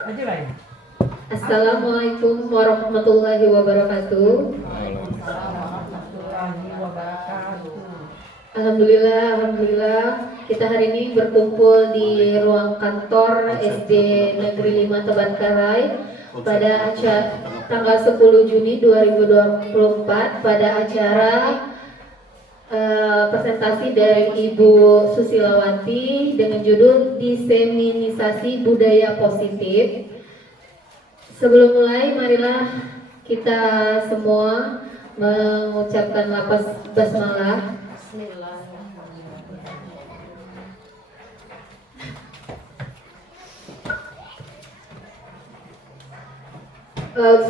Aja lah ya. Assalamualaikum warahmatullahi wabarakatuh. Waalaikumsalam warahmatullahi wabarakatuh. Alhamdulillah kita hari ini berkumpul di ruang kantor SD Negeri 5 Tebankarai pada acara tanggal 10 Juni 2024 pada acara presentasi dari Ibu Susilawati dengan judul Diseminisasi Budaya Positif. Sebelum mulai, marilah kita semua mengucapkan lafaz basmalah.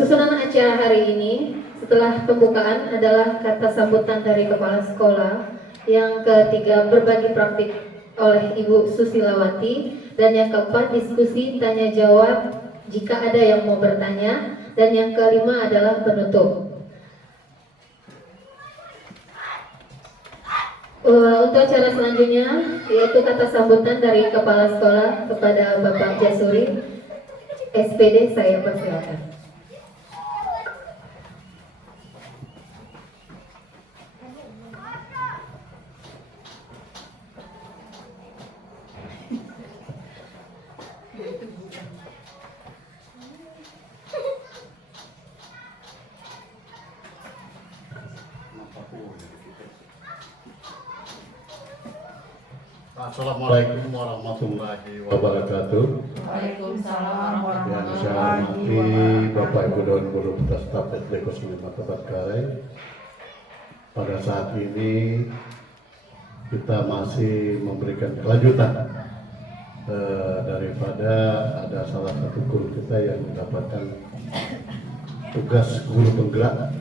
Susunan acara hari ini setelah pembukaan adalah kata sambutan dari kepala sekolah, yang ketiga berbagi praktik oleh Ibu Susilawati, dan yang keempat diskusi tanya jawab jika ada yang mau bertanya, dan yang kelima adalah penutup. Untuk acara selanjutnya yaitu kata sambutan dari kepala sekolah kepada Bapak Jasuri SPD, saya persilakan. Assalamualaikum warahmatullahi wabarakatuh. Waalaikumsalam Yang saya warahmatullahi hormati wabarakatuh. Bapak Ibu dan Guru Staf SD 05 Tebankarai. Pada saat ini kita masih memberikan kelanjutan daripada ada salah satu guru kita yang mendapatkan tugas guru penggerak.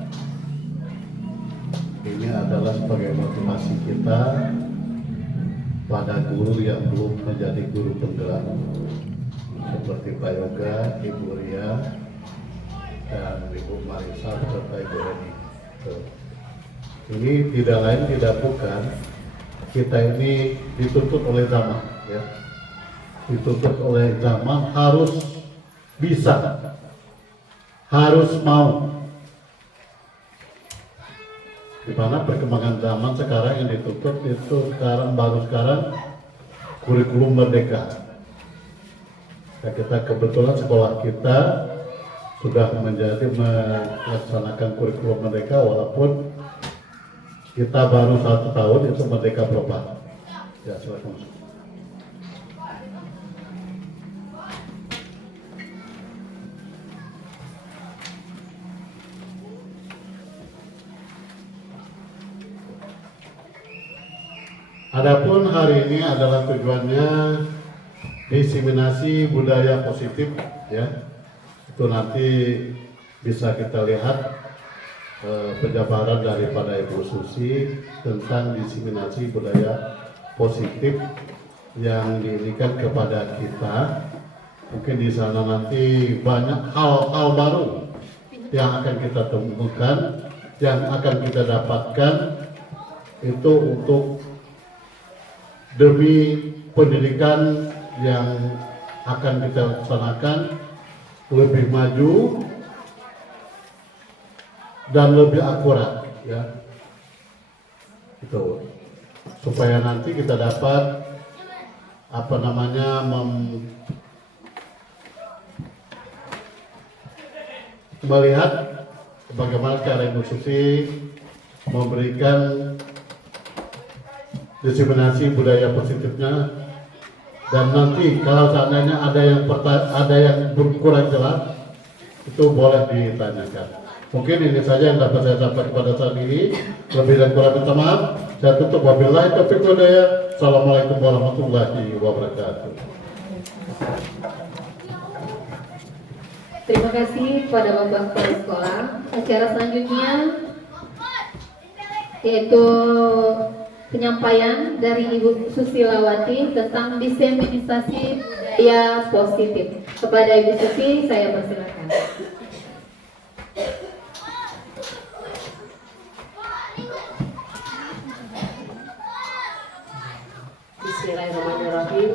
Ini adalah sebagai motivasi kita pada guru yang belum menjadi guru penggerak seperti Pak Yoga, Ibu Ria, dan Ibu Marisa serta Ibu Reni. Ini tidak lain tidak bukan, kita ini dituntut oleh zaman, ya. Dituntut oleh zaman, harus bisa, harus mau. Di mana perkembangan zaman sekarang yang dituntut itu baru sekarang kurikulum merdeka. Ya, kita kebetulan sekolah kita sudah melaksanakan kurikulum merdeka, walaupun kita baru 1 tahun itu merdeka global. Ya, silakan. Adapun hari ini adalah tujuannya diseminasi budaya positif, ya. Itu nanti bisa kita lihat penjabaran daripada Ibu Susi tentang diseminasi budaya positif yang diberikan kepada kita. Mungkin di sana nanti banyak hal-hal baru yang akan kita temukan, yang akan kita dapatkan itu untuk demi pendidikan yang akan kita laksanakan lebih maju dan lebih akurat, ya. Itu supaya nanti kita dapat melihat bagaimana cara Ibu Susi memberikan diseminasi budaya positifnya, dan nanti kalau seandainya ada yang kurang jelas itu boleh ditanyakan. Mungkin ini saja yang dapat saya sampaikan pada saat ini. Lebih dan kurang minta maaf. Saya tutup. Wabillahi taufiq wal hidayah. Assalamualaikum warahmatullahi wabarakatuh. Terima kasih kepada Bapak Kepala Sekolah. Acara selanjutnya yaitu penyampaian dari Ibu Susilawati tentang diseminisasi budaya positif. Kepada Ibu Susi, saya persilakan. Bismillahirrahmanirrahim.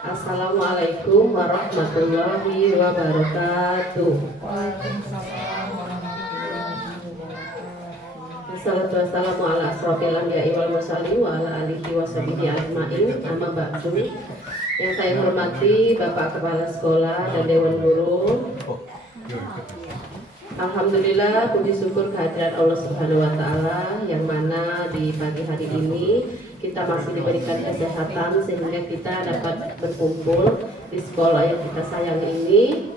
Assalamualaikum warahmatullahi wabarakatuh. Waalaikumsalam warahmatullahi wabarakatuh. Assalatu wassalamu ala asrofil anbiya'i wal mursalin wa ala alihi wa sahbihi ajma'in. Amma ba'du. Yang saya hormati Bapak Kepala Sekolah dan Dewan Guru. Alhamdulillah, puji syukur kehadiran Allah Subhanahu wa taala yang mana di pagi hari ini kita masih diberikan kesehatan sehingga kita dapat berkumpul di sekolah yang kita sayang ini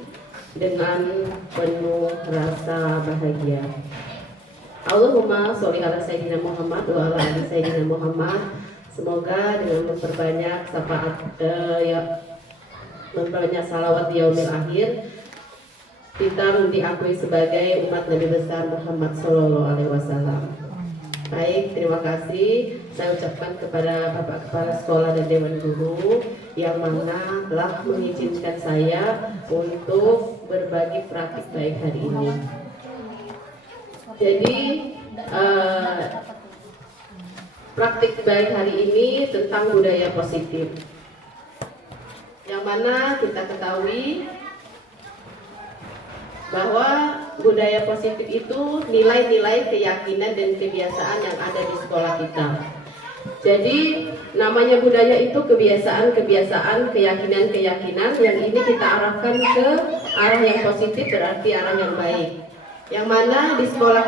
dengan penuh rasa bahagia. Allahumma sholli ala sayyidina Muhammad wa ala ali sayyidina Muhammad. Semoga dengan memperbanyak memperbanyak salawat di yaumil akhir, kita diakui sebagai umat Nabi besar Muhammad Sallallahu Alaihi Wasallam. Baik, terima kasih saya ucapkan kepada Bapak Kepala Sekolah dan Dewan Guru yang mana telah mengizinkan saya untuk berbagi praktik baik hari ini. Jadi praktik baik hari ini tentang budaya positif, yang mana kita ketahui bahwa budaya positif itu nilai-nilai keyakinan dan kebiasaan yang ada di sekolah kita. Jadi namanya budaya itu kebiasaan-kebiasaan, keyakinan-keyakinan yang ini kita arahkan ke arah yang positif, berarti arah yang baik. Yang mana di sekolah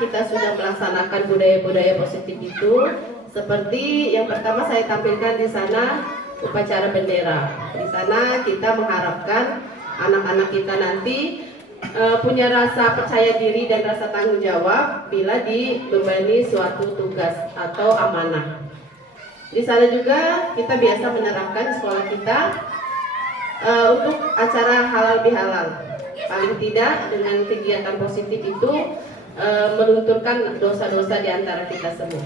kita sudah melaksanakan budaya-budaya positif itu, seperti yang pertama saya tampilkan di sana upacara bendera. Di sana kita mengharapkan anak-anak kita nanti punya rasa percaya diri dan rasa tanggung jawab bila dibebani suatu tugas atau amanah. Di sana juga kita biasa menerapkan di sekolah kita untuk acara halal bihalal. Paling tidak dengan kegiatan positif itu melunturkan dosa-dosa di antara kita semua.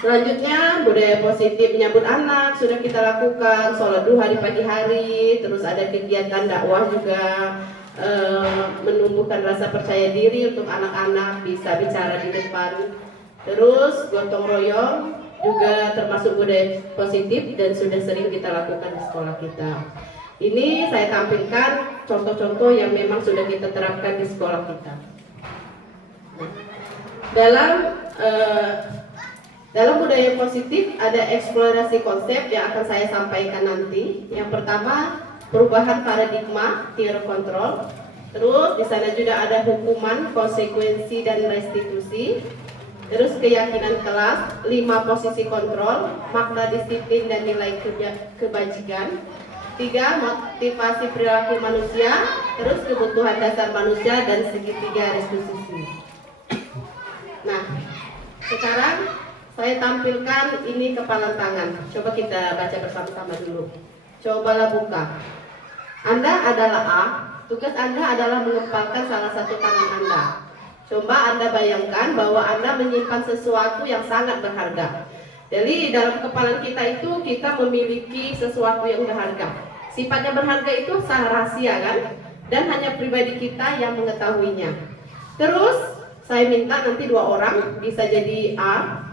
Selanjutnya budaya positif menyambut anak sudah kita lakukan, sholat duha di pagi hari, terus ada kegiatan dakwah juga. Menumbuhkan rasa percaya diri untuk anak-anak bisa bicara di depan. Terus gotong royong juga termasuk budaya positif dan sudah sering kita lakukan di sekolah kita. Ini saya tampilkan contoh-contoh yang memang sudah kita terapkan di sekolah kita. Dalam budaya positif ada eksplorasi konsep yang akan saya sampaikan nanti. Yang pertama, perubahan paradigma, peer control. Terus di sana juga ada hukuman, konsekuensi dan restitusi. Terus keyakinan kelas, 5 posisi kontrol, makna disiplin dan nilai kebajikan. 3, motivasi perilaku manusia. Terus kebutuhan dasar manusia dan segitiga restitusi. Nah, sekarang saya tampilkan ini kepalan tangan. Coba kita baca bersama-sama dulu. Cobalah buka. Anda adalah A, tugas Anda adalah mengepalkan salah satu tangan Anda. Coba Anda bayangkan bahwa Anda menyimpan sesuatu yang sangat berharga. Jadi dalam kepalan kita itu kita memiliki sesuatu yang berharga. Sifatnya berharga itu rahasia kan? Dan hanya pribadi kita yang mengetahuinya. Terus saya minta nanti 2 orang, bisa jadi A,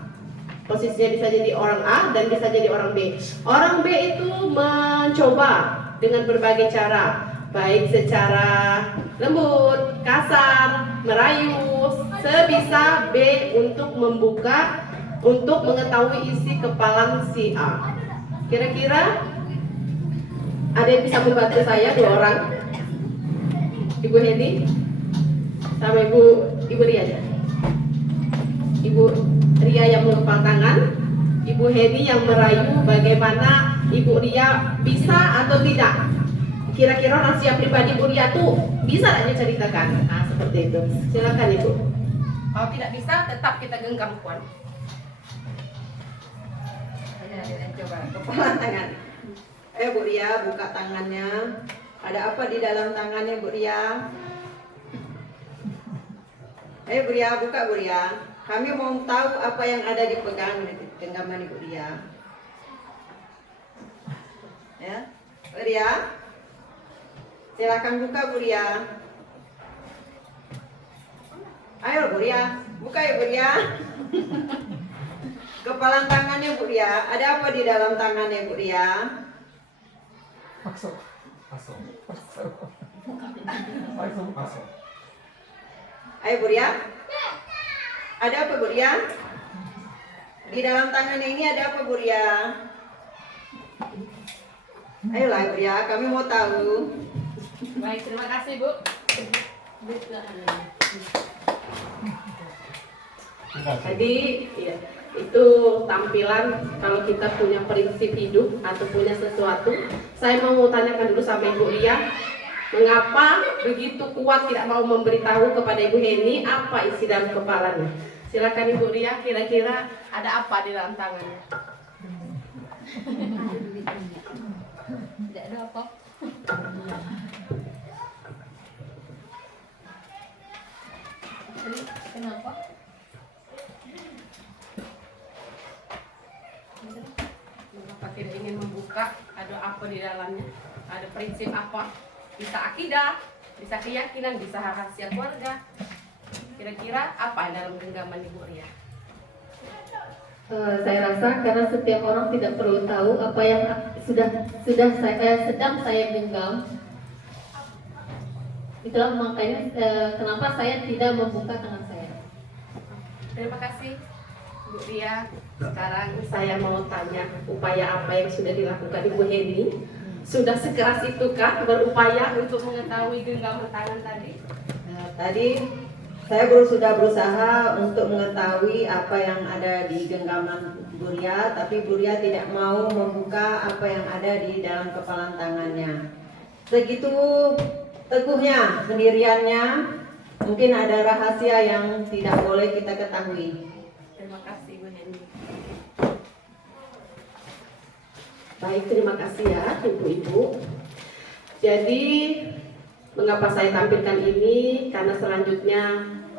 posisinya bisa jadi orang A dan bisa jadi orang B. Orang B itu mencoba dengan berbagai cara, baik secara lembut, kasar, merayu, sebisa B untuk membuka, untuk mengetahui isi kepalan si A. Kira-kira ada yang bisa membantu saya 2 orang? Ibu Heni sama Ibu Ria aja. Ibu Ria yang mengepal tangan, Ibu Heni yang merayu bagaimana Ibu Ria bisa atau tidak. Kira-kira rahasia pribadi Ibu Ria tuh bisa aja ceritakan. Nah, seperti itu. Silakan Ibu. Kalau tidak bisa, tetap kita genggam kuat. Coba kepala tangan. Ayo Bu Ria buka tangannya. Ada apa di dalam tangannya Bu Ria? Ayo Bu Ria buka Bu Ria. Kami mau tahu apa yang ada di genggaman Ibu Ria. Ya, Bu Ria. Silakan buka Bu Ria. Ayo Bu Ria, buka ya Bu Ria. Kepalan tangannya Bu Ria, ada apa di dalam tangannya Bu Ria? Masuk. Masuk. Masuk. Masuk. Ayo Bu Ria. Ada apa Bu Ria? Di dalam tangannya ini ada apa Bu Ria? Ayolah Bu Ria, kami mau tahu. Baik, terima kasih Bu. Jadi ya, itu tampilan kalau kita punya prinsip hidup atau punya sesuatu. Saya mau tanyakan dulu sama Ibu Ria, mengapa begitu kuat tidak mau memberitahu kepada Ibu Heni apa isi dalam kepalanya? Silakan Ibu Ria, kira-kira ada apa di dalam tangannya? Tidak ada apa. Kenapa? Mengapa tidak ingin membuka? Ada apa di dalamnya? Ada prinsip apa? Bisa akidah, bisa keyakinan, bisa rahasia keluarga. Kira-kira apa dalam genggaman Ibu Ria? Saya rasa karena setiap orang tidak perlu tahu apa yang sedang saya genggam. Itulah makanya kenapa saya tidak membuka tangan saya. Terima kasih Bu Ria. Sekarang saya mau tanya upaya apa yang sudah dilakukan Ibu Heni. Sudah sekeras itukah berupaya untuk mengetahui genggaman tangan tadi? Tadi saya sudah berusaha untuk mengetahui apa yang ada di genggaman Bu Ria, tapi Bu Ria tidak mau membuka apa yang ada di dalam kepalan tangannya. Segitu teguhnya pendiriannya, mungkin ada rahasia yang tidak boleh kita ketahui. Terima kasih Bu Heni. Baik, terima kasih ya Ibu-Ibu. Jadi mengapa saya tampilkan ini? Karena selanjutnya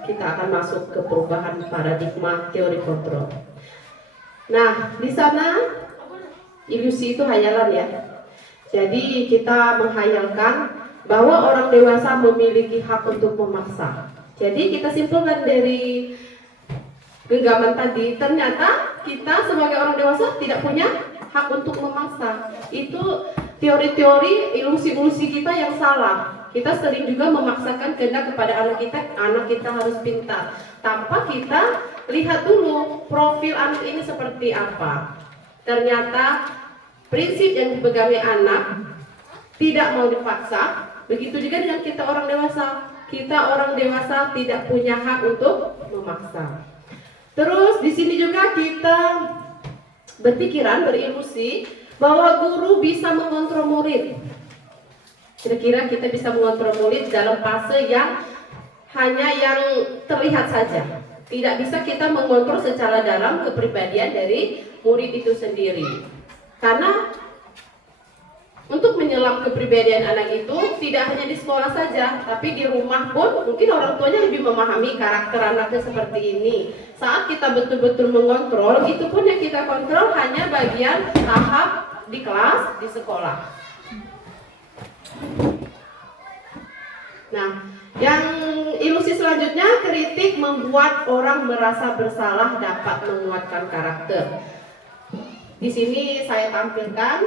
kita akan masuk ke perubahan paradigma teori kontrol. Nah, di sana ilusi itu hayalan ya. Jadi kita menghayalkan bahwa orang dewasa memiliki hak untuk memaksa. Jadi kita simpulkan dari genggaman tadi, ternyata kita sebagai orang dewasa tidak punya hak untuk memaksa. Itu teori-teori ilusi-ilusi kita yang salah. Kita sering juga memaksakan kehendak kepada anak kita harus pintar, tanpa kita lihat dulu profil anak ini seperti apa. Ternyata prinsip yang dipegangi anak tidak mau dipaksa. Begitu juga dengan kita orang dewasa. Kita orang dewasa tidak punya hak untuk memaksa. Terus di sini juga kita berpikiran, berilusi bahwa guru bisa mengontrol murid. Kira-kira kita bisa mengontrol murid dalam fase yang hanya yang terlihat saja. Tidak bisa kita mengontrol secara dalam kepribadian dari murid itu sendiri. Karena untuk menyelam kepribadian anak itu tidak hanya di sekolah saja, tapi di rumah pun mungkin orang tuanya lebih memahami karakter anaknya seperti ini. Saat kita betul-betul mengontrol, itu pun yang kita kontrol hanya bagian tahap di kelas, di sekolah. Nah, yang ilusi selanjutnya, kritik membuat orang merasa bersalah dapat menguatkan karakter. Di sini saya tampilkan,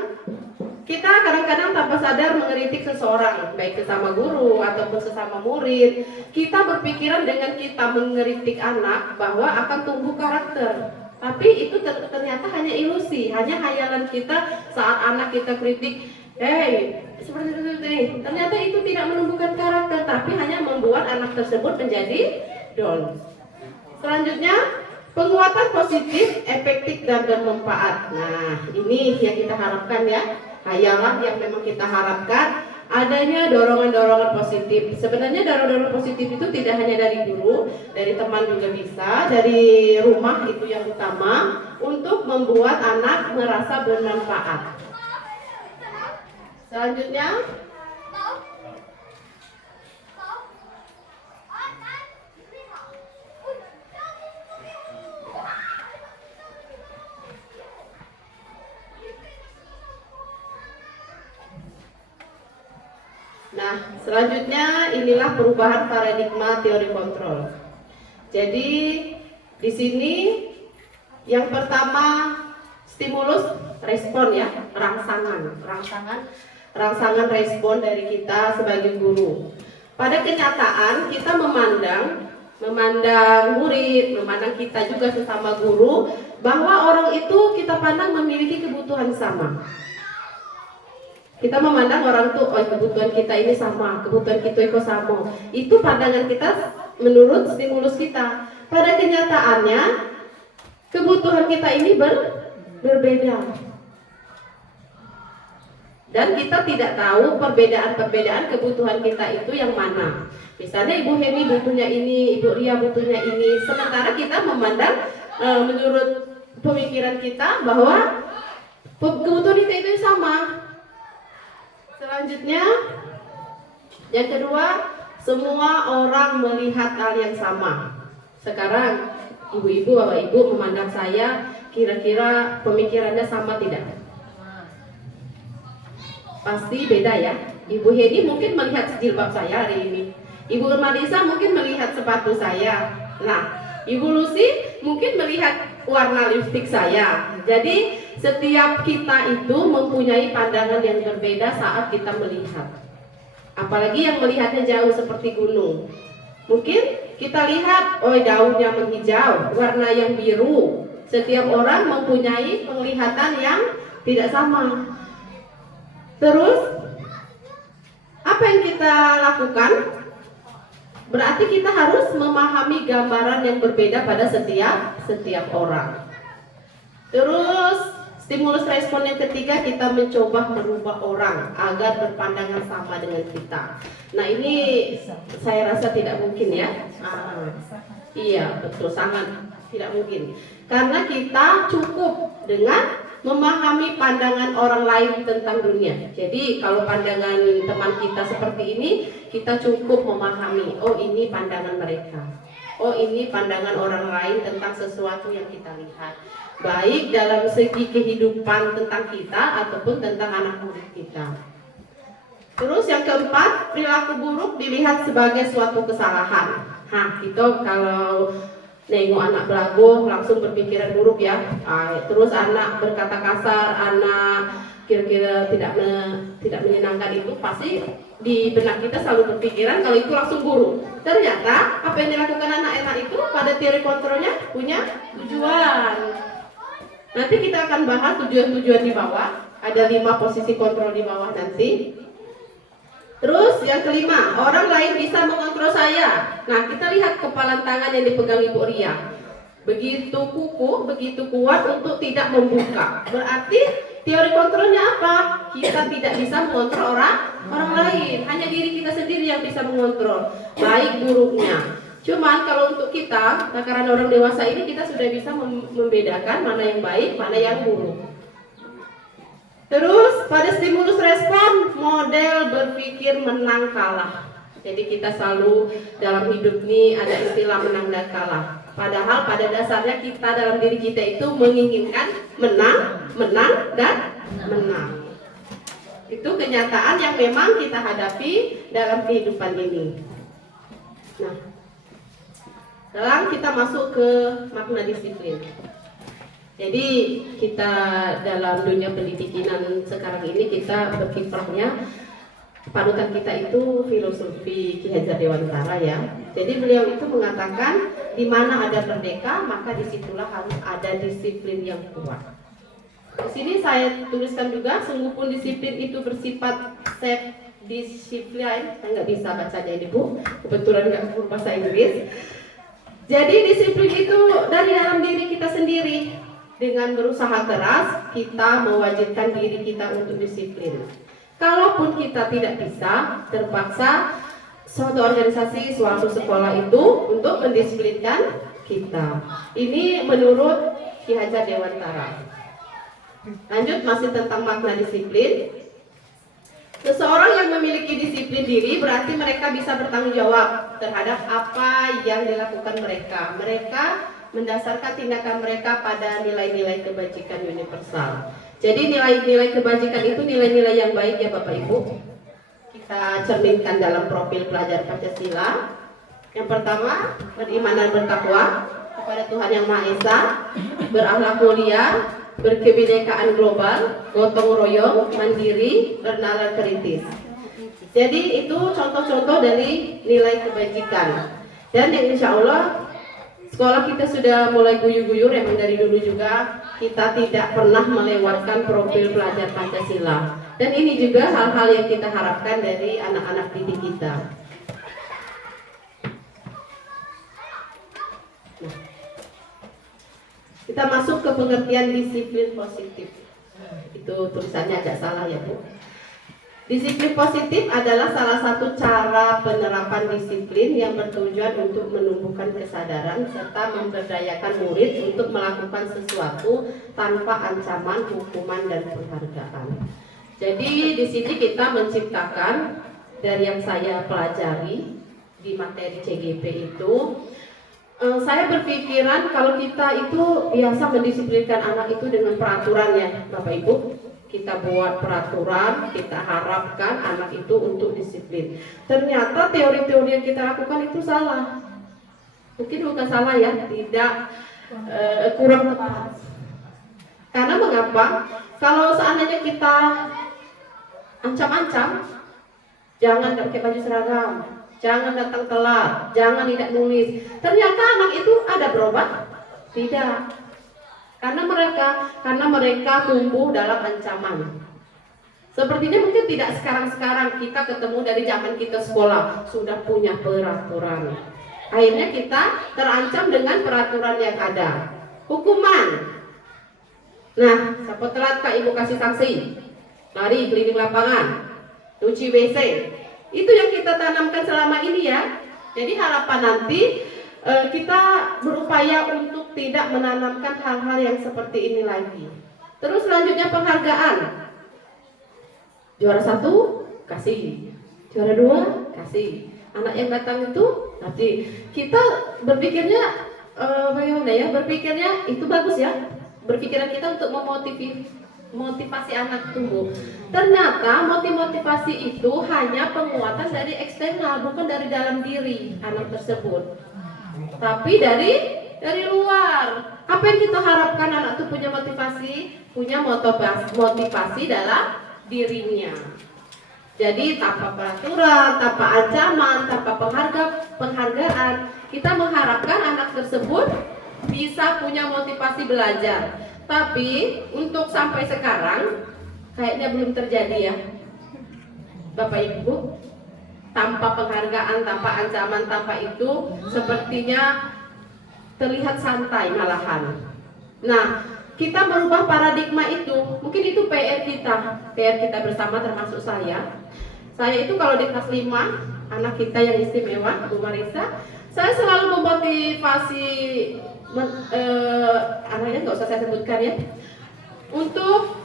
kita kadang-kadang tanpa sadar mengkritik seseorang, baik sesama guru ataupun sesama murid. Kita berpikiran dengan kita mengkritik anak bahwa akan tumbuh karakter. Tapi itu ternyata hanya ilusi, hanya hayalan kita saat anak kita kritik, seperti itu. Ternyata itu tidak menumbuhkan karakter, tapi hanya membuat anak tersebut menjadi down. Selanjutnya, penguatan positif, efektif dan bermanfaat. Nah, ini yang kita harapkan ya. Hayalan yang memang kita harapkan adanya dorongan-dorongan positif. Sebenarnya dorongan-dorongan positif itu tidak hanya dari guru, dari teman juga bisa, dari rumah itu yang utama untuk membuat anak merasa bermanfaat. Selanjutnya, selanjutnya inilah perubahan paradigma teori kontrol. Jadi di sini yang pertama stimulus, respon ya, rangsangan. rangsangan respon dari kita sebagai guru. Pada kenyataan kita memandang murid, memandang kita juga sesama guru, bahwa orang itu kita pandang memiliki kebutuhan sama. Kita memandang orang tuh, oh kebutuhan kita ini sama, kebutuhan kita itu sama. Itu pandangan kita menurut stimulus kita. Pada kenyataannya, kebutuhan kita ini berbeda. Dan kita tidak tahu perbedaan-perbedaan kebutuhan kita itu yang mana. Misalnya Ibu Heni butuhnya ini, Ibu Ria butuhnya ini. Sementara kita memandang menurut pemikiran kita bahwa kebutuhan kita itu sama. Selanjutnya, yang kedua, semua orang melihat hal yang sama. Sekarang ibu-ibu, bapak-ibu memandang saya, kira-kira pemikirannya sama tidak? Pasti beda ya. Ibu Hedi mungkin melihat jilbab saya hari ini. Ibu Marisa mungkin melihat sepatu saya. Nah, Ibu Lucy mungkin melihat warna lipstik saya. Jadi setiap kita itu mempunyai pandangan yang berbeda saat kita melihat. Apalagi yang melihatnya jauh seperti gunung. Mungkin kita lihat, oh daunnya menghijau, warna yang biru. Setiap orang mempunyai penglihatan yang tidak sama. Terus apa yang kita lakukan? Berarti kita harus memahami gambaran yang berbeda pada setiap orang. Terus stimulus respon yang ketiga, kita mencoba merubah orang agar berpandangan sama dengan kita. Nah ini saya rasa tidak mungkin ya. Iya betul, sangat tidak mungkin. Karena kita cukup dengan memahami pandangan orang lain tentang dunia. Jadi kalau pandangan teman kita seperti ini, kita cukup memahami, oh ini pandangan mereka, oh ini pandangan orang lain tentang sesuatu yang kita lihat, baik dalam segi kehidupan tentang kita ataupun tentang anak murid kita. Terus yang keempat, perilaku buruk dilihat sebagai suatu kesalahan. Kita kalau nengok anak belagu langsung berpikiran buruk ya. Terus anak berkata kasar, anak kira-kira tidak menyenangkan, itu pasti di benak kita selalu berpikiran kalau itu langsung buruk. Ternyata apa yang dilakukan anak-anak itu pada teori kontrolnya punya tujuan. Nanti kita akan bahas tujuan-tujuan di bawah. Ada 5 posisi kontrol di bawah nanti. Terus yang kelima, orang lain bisa mengontrol saya. Nah kita lihat kepalan tangan yang dipegang Ibu Ria, begitu kukuh, begitu kuat untuk tidak membuka. Berarti teori kontrolnya apa? Kita tidak bisa mengontrol orang lain, hanya diri kita sendiri yang bisa mengontrol baik buruknya. Cuman kalau untuk kita, takaran orang dewasa ini, kita sudah bisa membedakan mana yang baik, mana yang buruk. Terus pada stimulus respon, model berpikir menang kalah. Jadi kita selalu dalam hidup ini ada istilah menang dan kalah. Padahal pada dasarnya kita dalam diri kita itu menginginkan menang dan menang. Itu kenyataan yang memang kita hadapi dalam kehidupan ini. Nah, sekarang kita masuk ke makna disiplin. Jadi kita dalam dunia pendidikan sekarang ini, kita berkiprahnya, panutan kita itu filosofi Ki Hajar Dewantara ya. Jadi beliau itu mengatakan, di mana ada merdeka maka disitulah harus ada disiplin yang kuat. Di sini saya tuliskan juga, sungguh pun disiplin itu bersifat self discipline. Saya nggak bisa bacanya ini Bu, kebetulan nggak berbahasa Inggris. Jadi disiplin itu dari dalam diri kita sendiri. Dengan berusaha keras, kita mewajibkan diri kita untuk disiplin. Kalaupun kita tidak bisa, terpaksa suatu organisasi, suatu sekolah itu untuk mendisiplinkan kita. Ini menurut Ki Hajar Dewantara. Lanjut, masih tentang makna disiplin. Seseorang yang memiliki disiplin diri berarti mereka bisa bertanggung jawab terhadap apa yang dilakukan mereka. Mereka mendasarkan tindakan mereka pada nilai-nilai kebajikan universal. Jadi nilai-nilai kebajikan itu nilai-nilai yang baik ya Bapak Ibu. Kita cerminkan dalam profil pelajar Pancasila. Yang pertama, beriman dan bertakwa kepada Tuhan Yang Maha Esa, berakhlak mulia, berkebinekaan global, gotong royong, mandiri, bernalar kritis. Jadi itu contoh-contoh dari nilai kebajikan. Dan insya Allah sekolah kita sudah mulai guyur-guyur, emang dari dulu juga kita tidak pernah melewatkan profil pelajar Pancasila. Dan ini juga hal-hal yang kita harapkan dari anak-anak didik kita. Nah, kita masuk ke pengertian disiplin positif. Itu tulisannya agak salah ya Bu. Disiplin positif adalah salah satu cara penerapan disiplin yang bertujuan untuk menumbuhkan kesadaran serta memberdayakan murid untuk melakukan sesuatu tanpa ancaman, hukuman, dan penghargaan. Jadi di sini kita menciptakan dari yang saya pelajari di materi CGP itu, saya berpikiran kalau kita itu biasa mendisiplinkan anak itu dengan peraturan ya Bapak Ibu. Kita buat peraturan, kita harapkan anak itu untuk disiplin. Ternyata teori-teori yang kita lakukan itu salah. Mungkin bukan salah ya, tidak kurang tepat. Karena mengapa? Kalau seandainya kita ancam-ancam, jangan pakai baju seragam, jangan datang telat, jangan tidak nulis. Ternyata anak itu ada berubah? Tidak. Karena mereka tumbuh dalam ancaman. Sepertinya mungkin tidak sekarang kita ketemu dari zaman kita sekolah sudah punya peraturan. Akhirnya kita terancam dengan peraturan yang ada. Hukuman. Nah, siapa telat Kak Ibu kasih sanksi. Lari keliling lapangan, cuci WC. Itu yang kita tanamkan selama ini ya. Jadi harapan nanti kita berupaya untuk tidak menanamkan hal-hal yang seperti ini lagi. Terus selanjutnya penghargaan. Juara 1 kasih, juara 2 kasih. Anak yang datang itu nanti kita berpikirnya bagaimana ya? Berpikirnya itu bagus ya. Berpikiran kita untuk memotivasi anak tumbuh. Ternyata motivasi itu hanya penguatan dari eksternal, bukan dari dalam diri anak tersebut. Tapi dari luar. Apa yang kita harapkan anak itu punya motivasi dalam dirinya. Jadi tanpa peraturan, tanpa ancaman, tanpa penghargaan, kita mengharapkan anak tersebut bisa punya motivasi belajar. Tapi untuk sampai sekarang kayaknya belum terjadi ya Bapak Ibu. Tanpa penghargaan, tanpa ancaman, tanpa itu sepertinya terlihat santai malahan. Nah, kita merubah paradigma itu. Mungkin itu PR kita bersama termasuk saya. Saya itu kalau di kelas 5, anak kita yang istimewa, Bu Marisa, saya selalu memotivasi anaknya nggak usah saya sebutkan ya. Untuk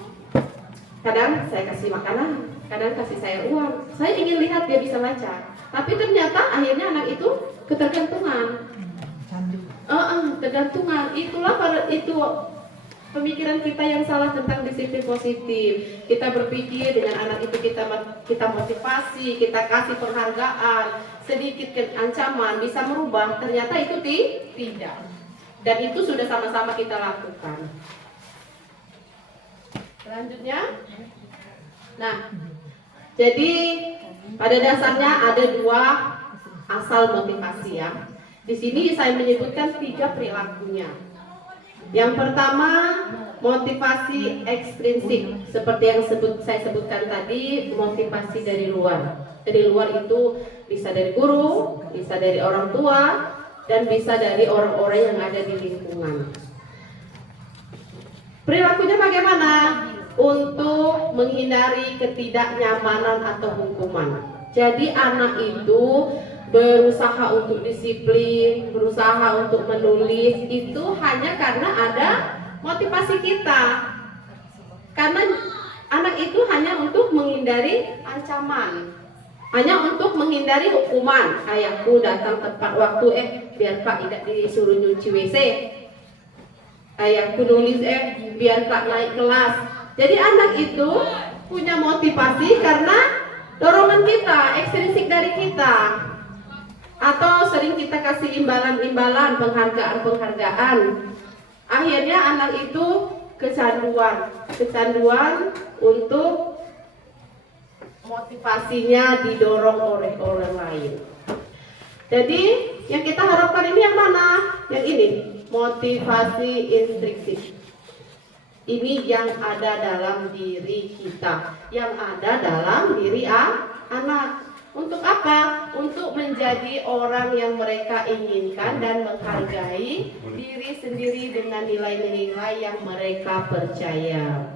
kadang saya kasih makanan, kadang kasih saya uang. Saya ingin lihat dia bisa baca. Tapi ternyata akhirnya anak itu ketergantungan. Tergantungan. Itu pemikiran kita yang salah tentang disiplin positif. Kita berpikir dengan anak itu kita motivasi, kita kasih penghargaan, sedikit ancaman bisa merubah. Ternyata itu tidak. Dan itu sudah sama-sama kita lakukan. Selanjutnya, nah, jadi pada dasarnya ada 2 asal motivasi ya. Di sini saya menyebutkan 3 perilakunya. Yang pertama, motivasi ekstrinsik, seperti yang saya sebutkan tadi, motivasi dari luar. Dari luar itu bisa dari guru, bisa dari orang tua, dan bisa dari orang-orang yang ada di lingkungan. Perilakunya bagaimana? Untuk menghindari ketidaknyamanan atau hukuman. Jadi anak itu berusaha untuk disiplin, berusaha untuk menulis itu hanya karena ada motivasi kita. Karena anak itu hanya untuk menghindari ancaman, hanya untuk menghindari hukuman. Ayahku datang tepat waktu, biar Kak tidak disuruh nyuci WC. Ayahku nulis, biar Kak naik kelas. Jadi anak itu punya motivasi karena dorongan kita, ekstrinsik dari kita. Atau sering kita kasih imbalan-imbalan, penghargaan-penghargaan. Akhirnya anak itu kecanduan untuk motivasinya didorong oleh orang lain. Jadi yang kita harapkan ini yang mana? Yang ini, motivasi intrinsik. Ini yang ada dalam diri kita, yang ada dalam diri anak. Untuk apa? Untuk menjadi orang yang mereka inginkan dan menghargai diri sendiri dengan nilai-nilai yang mereka percaya.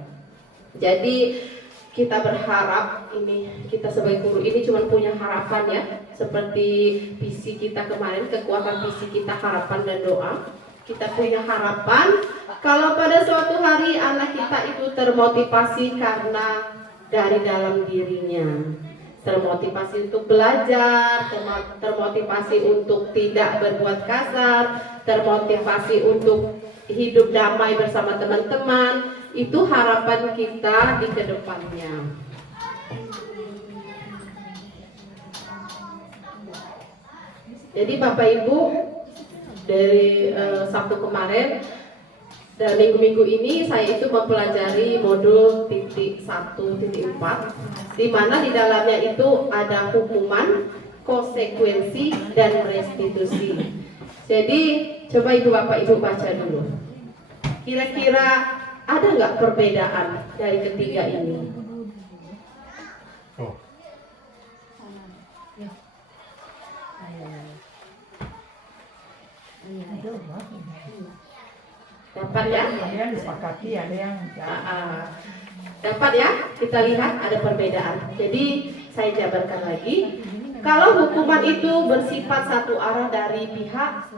Jadi kita berharap ini, kita sebagai guru ini cuma punya harapan ya, seperti visi kita kemarin, kekuatan visi kita harapan dan doa. Kita punya harapan kalau pada suatu hari anak kita itu termotivasi karena dari dalam dirinya, termotivasi untuk belajar, termotivasi untuk tidak berbuat kasar, termotivasi untuk hidup damai bersama teman-teman. Itu harapan kita di kedepannya. Jadi Bapak Ibu, dari Sabtu kemarin dan minggu-minggu ini saya itu mempelajari modul titik 1.4, di mana di dalamnya itu ada hukuman, konsekuensi, dan restitusi. Jadi coba Ibu Bapak Ibu baca dulu. Kira-kira ada nggak perbedaan dari ketiga ini? Dapat ya? Ada yang disepakati, ada yang dapat ya? Kita lihat ada perbedaan. Jadi saya jabarkan lagi. Kalau hukuman itu bersifat satu arah dari pihak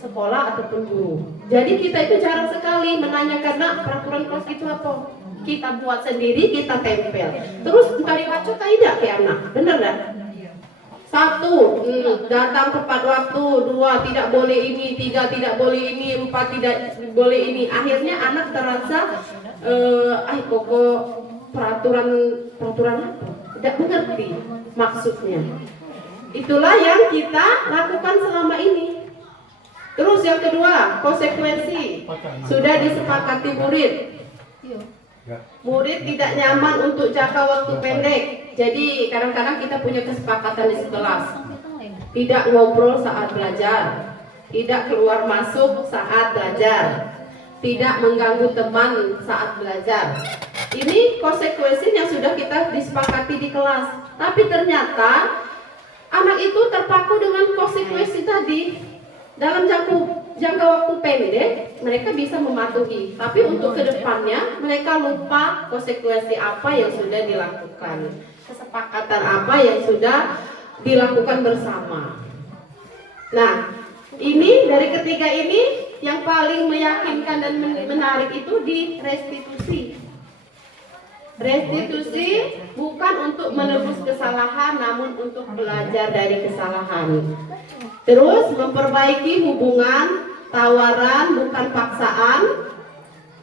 sekolah ataupun guru. Jadi kita itu jarang sekali menanyakan, nak, peraturan kelas itu apa? Kita buat sendiri, kita tempel. Terus kali baca tidak ke anak, benar nggak? 1, datang tepat waktu. 2, tidak boleh ini. 3, tidak boleh ini. 4, tidak boleh ini. Akhirnya anak terasa pokok peraturan apa? Tidak mengerti maksudnya. Itulah yang kita lakukan selama ini. Terus yang kedua, konsekuensi. Sudah disepakati murid. Murid tidak nyaman untuk jangka waktu pendek. Jadi kadang-kadang kita punya kesepakatan di kelas. Tidak ngobrol saat belajar. Tidak keluar masuk saat belajar. Tidak mengganggu teman saat belajar. Ini konsekuensi yang sudah kita disepakati di kelas. Tapi ternyata anak itu terpaku dengan konsekuensi tadi. Dalam jangka waktu pendek mereka bisa mematuhi, tapi untuk kedepannya mereka lupa konsekuensi apa yang sudah dilakukan, kesepakatan apa yang sudah dilakukan bersama. Nah, ini dari ketiga ini yang paling meyakinkan dan menarik itu di restitusi. Restitusi bukan untuk menebus kesalahan, namun untuk belajar dari kesalahan. Terus memperbaiki hubungan, tawaran bukan paksaan,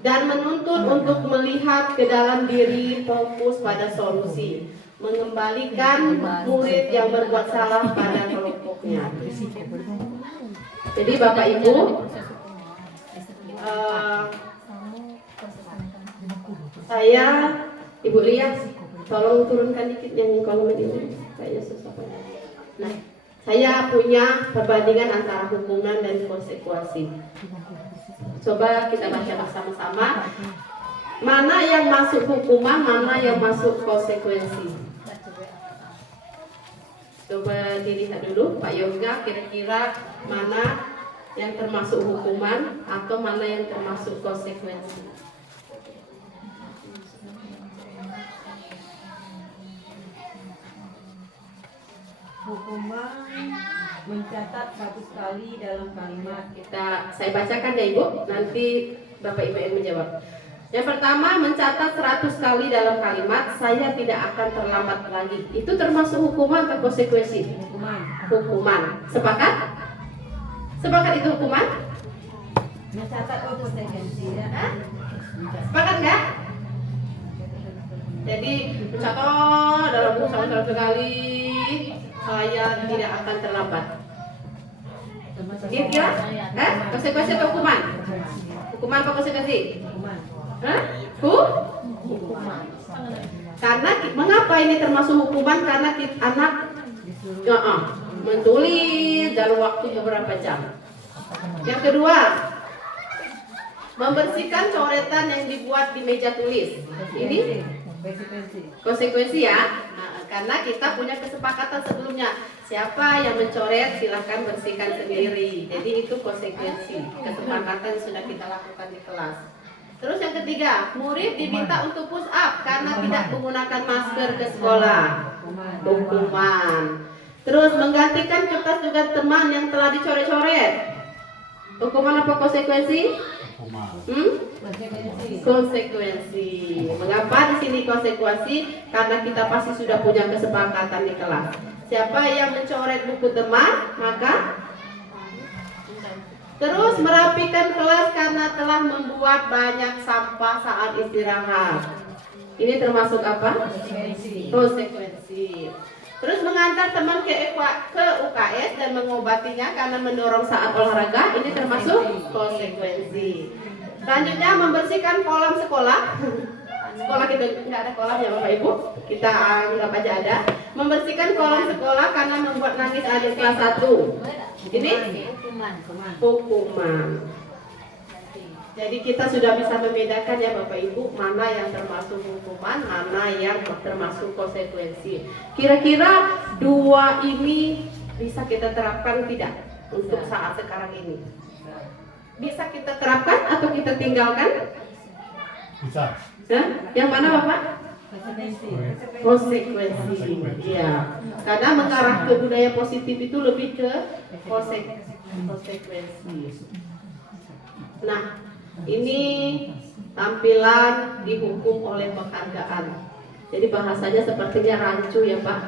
dan menuntut untuk melihat ke dalam diri, fokus pada solusi, mengembalikan murid yang berbuat salah pada kelompoknya. Jadi Bapak Ibu, saya Ibu Lia, tolong turunkan dikit yang kolom ini, kayaknya susah banget. Nah, saya punya perbandingan antara hukuman dan konsekuensi. Coba kita baca bersama-sama. Mana yang masuk hukuman, mana yang masuk konsekuensi. Coba dilihat dulu Pak Yoga, kira-kira mana yang termasuk hukuman atau mana yang termasuk konsekuensi. Hukuman mencatat 100 kali dalam kalimat. Saya bacakan ya Ibu, nanti Bapak Ibu yang menjawab. Yang pertama, mencatat 100 kali dalam kalimat, saya tidak akan terlambat lagi. Itu termasuk hukuman atau konsekuensi? Hukuman. Sepakat? Sepakat itu hukuman? Mencatat konsekuensi ya. Sepakat nggak? Jadi mencatat dalam buku 100 kali, saya tidak akan terlambat. Kira-kira? Konsekuensi atau hukuman? Hukuman atau konsekuensi? Hukuman. Hah? Karena mengapa ini termasuk hukuman? Karena anak mentulis dalam waktu beberapa jam. Yang kedua, membersihkan coretan yang dibuat di meja tulis. Ini konsekuensi ya. Nah, karena kita punya kesepakatan sebelumnya. Siapa yang mencoret silahkan bersihkan sendiri. Jadi itu konsekuensi kesepakatan yang sudah kita lakukan di kelas. Terus yang ketiga, murid diminta untuk push up karena tidak menggunakan masker ke sekolah. Hukuman. Terus menggantikan kertas juga teman yang telah dicoret-coret. Hukuman apa konsekuensi? Konsekuensi. Mengapa di sini konsekuensi? Karena kita pasti sudah punya kesepakatan di kelas. Siapa yang mencoret buku teman, maka terus merapikan kelas karena telah membuat banyak sampah saat istirahat. Ini termasuk apa? Konsekuensi. Terus mengantar teman ke UKS dan mengobatinya karena mendorong saat olahraga. Ini termasuk konsekuensi. Selanjutnya membersihkan kolam sekolah. Sekolah kita nggak ada kolam ya Bapak Ibu. Kita anggap aja ada. Membersihkan kolam sekolah karena membuat nangis adik kelas 1. Ini hukuman. Jadi kita sudah bisa membedakan ya Bapak Ibu, mana yang termasuk hukuman, mana yang termasuk konsekuensi. Kira-kira dua ini bisa kita terapkan tidak untuk saat sekarang ini? Bisa kita terapkan atau kita tinggalkan? Bisa. Nah, yang mana Bapak? Konsekuensi. Iya. Karena mengarah ke budaya positif itu lebih ke konsekuensi. Nah, ini tampilan dihukum oleh penghargaan. Jadi bahasanya sepertinya rancu ya Pak.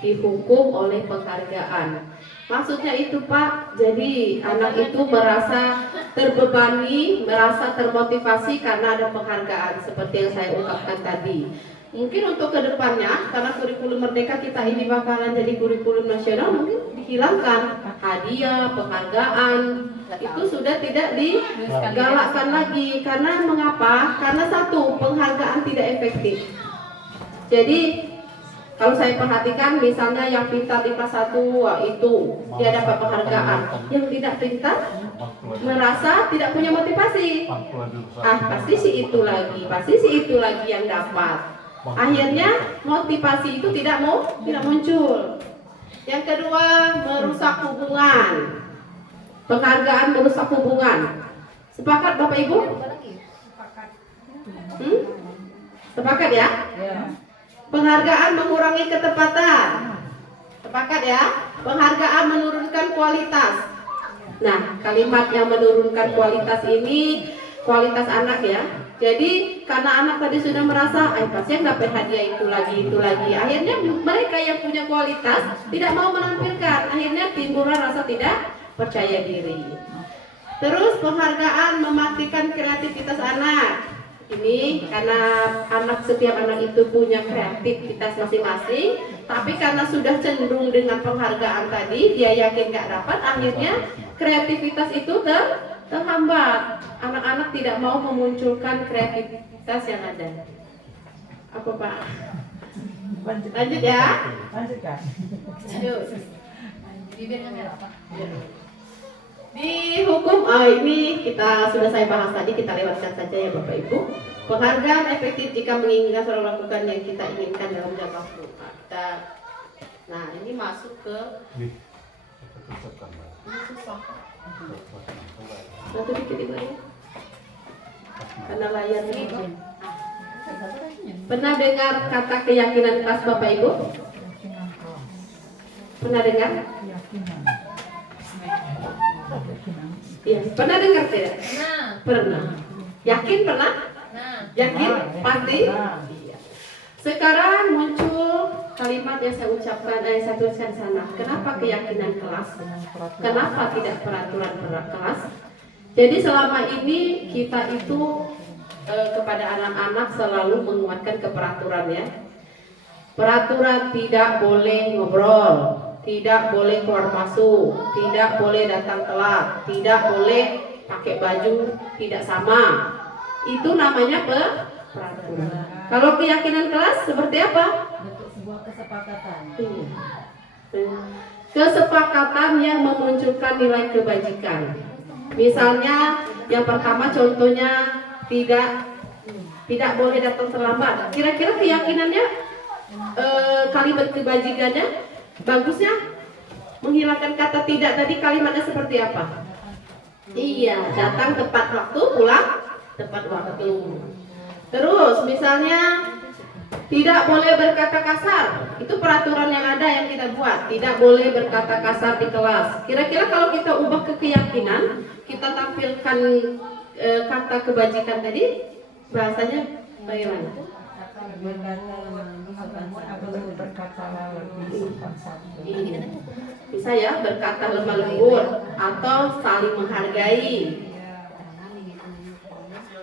Dihukum oleh penghargaan. Maksudnya itu Pak, jadi anak itu merasa terbebani, merasa termotivasi karena ada penghargaan seperti yang saya ungkapkan tadi. Mungkin untuk kedepannya, karena kurikulum Merdeka kita ini bakalan jadi kurikulum nasional, mungkin dihilangkan hadiah, penghargaan, itu sudah tidak digalakkan lagi. Karena mengapa? Karena satu, penghargaan tidak efektif. Jadi kalau saya perhatikan misalnya yang pintar di kelas 1 itu dia dapat penghargaan, yang tidak pintar merasa tidak punya motivasi. Pasti si itu lagi yang dapat. Akhirnya motivasi itu tidak muncul. Yang kedua, merusak hubungan. Penghargaan merusak hubungan. Sepakat Bapak Ibu? Sepakat ya? Penghargaan mengurangi ketepatan. Sepakat ya? Penghargaan menurunkan kualitas. Nah, kalimat yang menurunkan kualitas ini kualitas anak ya. Jadi karena anak tadi sudah merasa, pasti yang dapat hadiah itu lagi. Akhirnya mereka yang punya kualitas tidak mau menampilkan. Akhirnya timbul rasa tidak percaya diri. Terus penghargaan mematikan kreativitas anak. Ini karena setiap anak itu punya kreativitas masing-masing, tapi karena sudah cenderung dengan penghargaan tadi, dia yakin gak dapat, akhirnya kreativitas itu terhambat. Anak-anak tidak mau memunculkan kreativitas yang ada. Apa Pak? Lanjut ya. Lanjutkan. Di hukum ini kita sudah saya bahas tadi, kita lewatkan saja ya Bapak Ibu. Penghargaan efektif jika menginginkan seorang melakukan yang kita inginkan dalam jangka waktu. Nah ini masuk ke ini susah. Nanti dikit ibu ya. Karena layarnya ini. Pernah dengar kata keyakinan kelas Bapak Ibu? Pernah dengar? Iya, pernah dengar tidak? Pernah. Yakin pernah? Yakin? Pasti? Iya. Sekarang muncul kalimat yang saya ucapkan, saya tuliskan di sana. Kenapa keyakinan kelas? Kenapa tidak peraturan kelas? Jadi selama ini kita itu kepada anak-anak selalu menguatkan keperaturan ya. Peraturan tidak boleh ngobrol, tidak boleh keluar masuk, tidak boleh datang telat, tidak boleh pakai baju tidak sama. itu namanya peraturan. Kalau keyakinan kelas seperti apa? Bentuk sebuah kesepakatan. Iya. Kesepakatan yang memunculkan nilai kebajikan. Misalnya yang pertama contohnya tidak boleh datang terlambat. Kira-kira keyakinannya kalimat kebajikannya bagusnya menghilangkan kata tidak tadi kalimatnya seperti apa? Iya, datang tepat waktu, pulang tepat waktu. Terus misalnya tidak boleh berkata kasar. Itu peraturan yang ada yang kita buat. Tidak boleh berkata kasar di kelas. Kira-kira kalau kita ubah ke keyakinan, kita tampilkan kata kebajikan tadi, bahasanya bagaimana? Berkata lebih sopan santun. Bisa ya, berkata lemah lembut atau saling menghargai.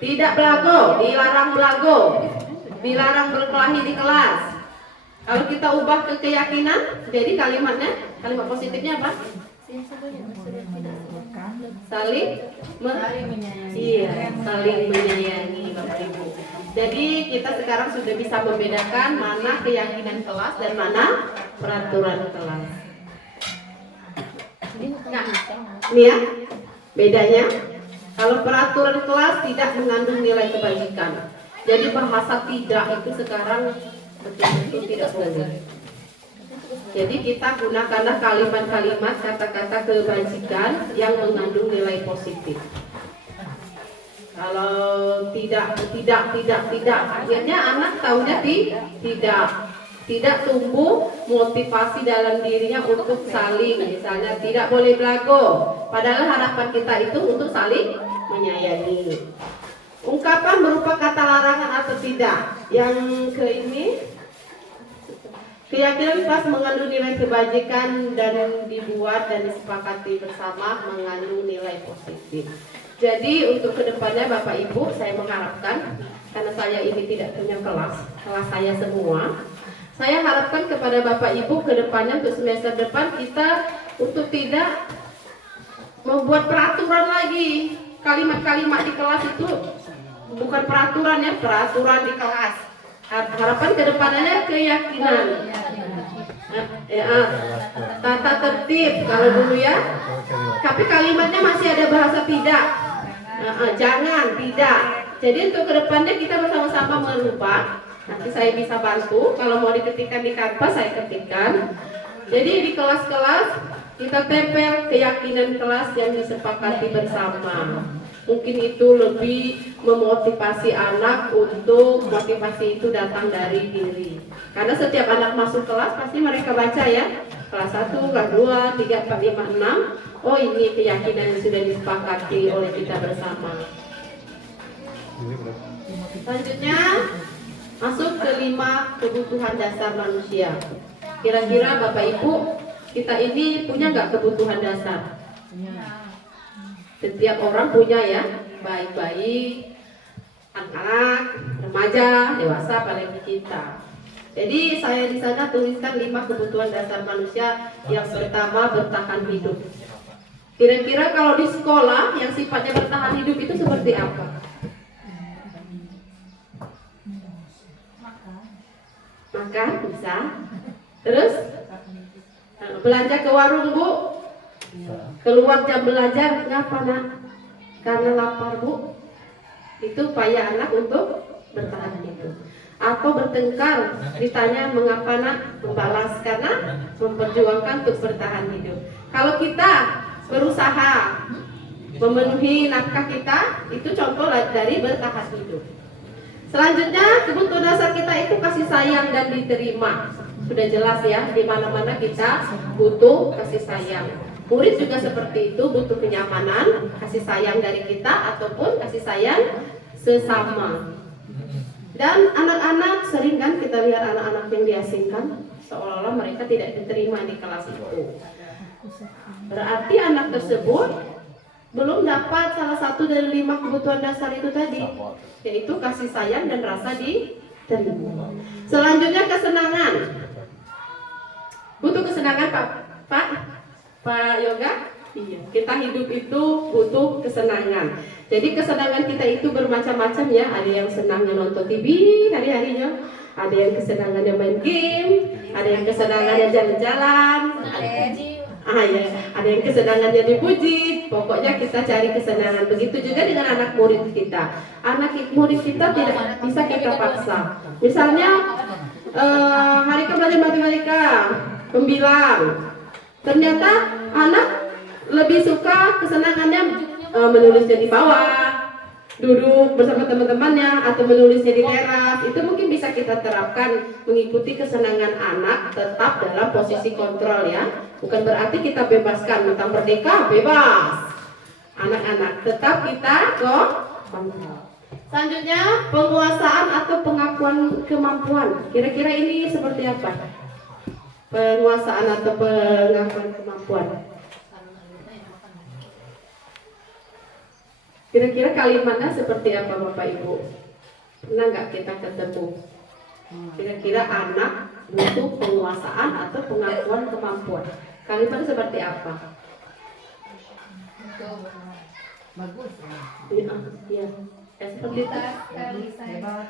Tidak belago, dilarang belago. Dilarang berkelahi di kelas. Kalau kita ubah ke keyakinan, jadi kalimatnya, kalimat positifnya apa? Saling menyayangi. Iya, saling menyayangi Bapak Ibu. Jadi kita sekarang sudah bisa membedakan mana keyakinan kelas dan mana peraturan kelas. Nah, ini ya bedanya. Kalau peraturan kelas tidak mengandung nilai kebajikan. Jadi bahasa tidak itu sekarang betul-betul tidak boleh. Jadi kita gunakanlah kalimat-kalimat kata-kata kebajikan yang mengandung nilai positif. Kalau tidak, akhirnya anak tahunya tidak tumbuh motivasi dalam dirinya untuk saling, misalnya tidak boleh belago. Padahal harapan kita itu untuk saling menyayangi. Ungkapan berupa kata larangan atau tidak. Yang ke ini, keyakinan kelas mengandung nilai kebajikan dan dibuat dan disepakati bersama mengandung nilai positif. Jadi untuk kedepannya Bapak Ibu, saya mengharapkan, karena saya ini tidak punya kelas saya semua, saya harapkan kepada Bapak Ibu kedepannya untuk semester depan kita untuk tidak membuat peraturan lagi. Kalimat-kalimat di kelas itu bukan peraturan ya, peraturan di kelas. Harapan kedepannya keyakinan. Tata tertib kalau dulu ya. Tapi kalimatnya masih ada bahasa tidak. Jangan, tidak. Jadi untuk kedepannya kita bersama-sama merubah. Nanti saya bisa bantu. Kalau mau diketikkan di kanvas saya ketikkan. Jadi di kelas-kelas kita tempel keyakinan kelas yang disepakati bersama. Mungkin itu lebih memotivasi anak untuk motivasi itu datang dari diri. Karena setiap anak masuk kelas pasti mereka baca ya. Kelas 1, kelas 2, 3, 4, 5, 6. Oh ini keyakinan yang sudah disepakati oleh kita bersama. Selanjutnya masuk ke 5 kebutuhan dasar manusia. Kira-kira Bapak Ibu, kita ini punya nggak kebutuhan dasar? Setiap orang punya ya, baik-baik, anak-anak, remaja, dewasa, apalagi kita. Jadi saya di sana tuliskan 5 kebutuhan dasar manusia. Yang pertama bertahan hidup. Kira-kira kalau di sekolah yang sifatnya bertahan hidup itu seperti apa? Makan bisa. Terus belanja ke warung Bu. Keluar jam belajar ngapa nak? Karena lapar Bu. Itu upaya anak untuk bertahan hidup. Atau bertengkar, ditanya mengapa nak? Membalas karena memperjuangkan untuk bertahan hidup. Kalau kita berusaha memenuhi nafkah kita, itu contoh dari bertahan hidup. Selanjutnya kebutuhan dasar kita itu kasih sayang dan diterima. Sudah jelas ya, di mana-mana kita butuh kasih sayang. Murid juga seperti itu, butuh kenyamanan, kasih sayang dari kita ataupun kasih sayang sesama. Dan anak-anak sering kan kita lihat anak-anak yang diasingkan, seolah-olah mereka tidak diterima di kelas itu. Berarti anak tersebut belum dapat salah satu dari 5 kebutuhan dasar itu tadi, yaitu kasih sayang dan rasa diterima. Selanjutnya kesenangan. Butuh kesenangan Pak Yoga? Iya, kita hidup itu butuh kesenangan. Jadi kesenangan kita itu bermacam-macam ya. Ada yang senangnya nonton TV hari-harinya, ada yang kesenangannya main game, ada yang kesenangannya jalan-jalan, ada yang kesenangannya dipuji. Pokoknya kita cari kesenangan. Begitu juga dengan anak murid kita. Anak murid kita tidak bisa kita paksa. Misalnya hari ke belajar matematika, pembilang. Ternyata anak lebih suka kesenangannya menulisnya di bawah, duduk bersama teman-temannya, atau menulisnya di teras. Itu mungkin bisa kita terapkan mengikuti kesenangan anak, tetap dalam posisi kontrol ya. Bukan berarti kita bebaskan, tentang merdeka bebas. Anak-anak tetap kita kontrol. Selanjutnya penguasaan atau pengakuan kemampuan. Kira-kira ini seperti apa? Penguasaan atau pengakuan kemampuan. Kira-kira kalimatnya seperti apa Bapak Ibu? Pernah nggak kita ketemu? Kira-kira anak butuh penguasaan atau pengakuan kemampuan. Kalimatnya seperti apa? Bagus. Iya. Seperti itu. Hebat.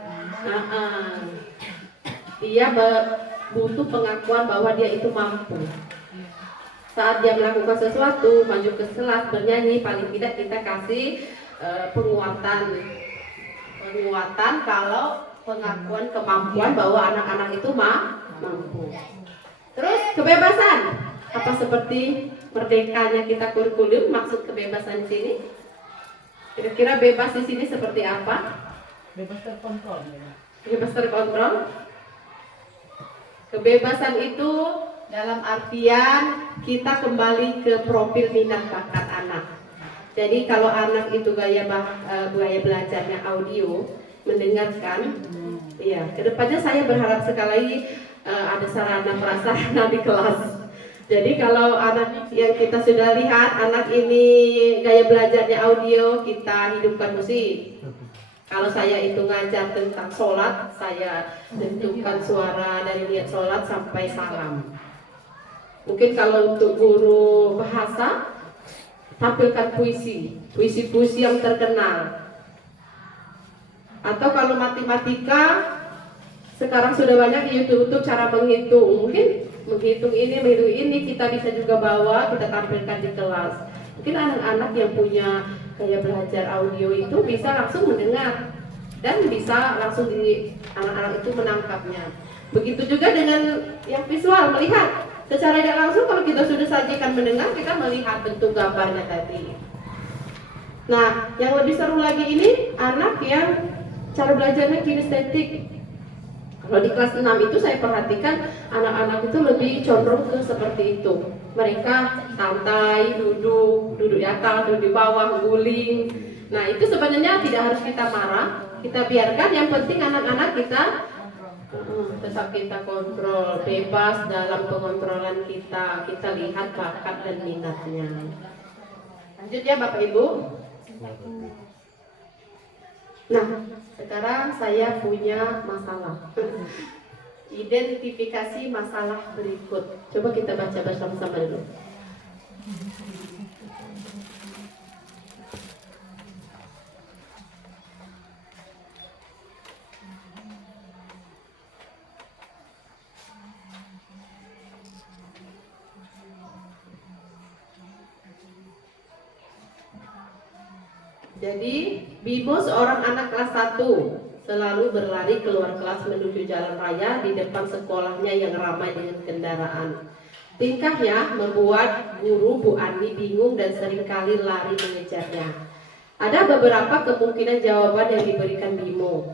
Dia butuh pengakuan bahwa dia itu mampu. Saat dia melakukan sesuatu, maju ke kelas, bernyanyi, paling tidak kita kasih penguatan kalau pengakuan kemampuan bahwa anak-anak itu mampu. Terus kebebasan, apa seperti merdekanya kita kurikulum, maksud kebebasan di sini? Kira-kira bebas di sini seperti apa? Bebas terkontrol. Bebas terkontrol. Kebebasan itu dalam artian kita kembali ke profil minat bakat anak. Jadi kalau anak itu gaya belajarnya audio, mendengarkan, ya kedepannya saya berharap sekali ada sarana prasarana di kelas. Jadi kalau anak yang kita sudah lihat anak ini gaya belajarnya audio, kita hidupkan musik. Kalau saya itu ngajar tentang sholat, saya tentukan suara dari niat sholat sampai salam. Mungkin kalau untuk guru bahasa, tampilkan puisi yang terkenal. Atau kalau matematika, sekarang sudah banyak di YouTube cara menghitung. Mungkin menghitung ini kita bisa juga bawa, kita tampilkan di kelas. Mungkin anak-anak yang punya gaya belajar audio itu bisa langsung mendengar dan bisa langsung anak-anak itu menangkapnya. Begitu juga dengan yang visual, melihat. Secara tidak langsung kalau kita sudah sajikan mendengar, kita melihat bentuk gambarnya tadi. Nah, yang lebih seru lagi ini anak yang cara belajarnya kinestetik. Kalau di kelas 6 itu saya perhatikan anak-anak itu lebih condong ke seperti itu. Mereka santai, duduk di atas, duduk di bawah, guling. Nah, itu sebenarnya tidak harus kita marah, kita biarkan. Yang penting anak-anak kita tetap kita kontrol, bebas dalam pengontrolan kita. Kita lihat bakat dan minatnya. Lanjut ya Bapak Ibu. Nah, sekarang saya punya masalah. Identifikasi masalah berikut. Coba kita baca bersama-sama dulu. Jadi, Bimo seorang anak kelas 1 selalu berlari keluar kelas menuju jalan raya di depan sekolahnya yang ramai dengan kendaraan. Tingkahnya membuat guru Bu Ani bingung dan seringkali lari mengejarnya. Ada beberapa kemungkinan jawaban yang diberikan Bimo.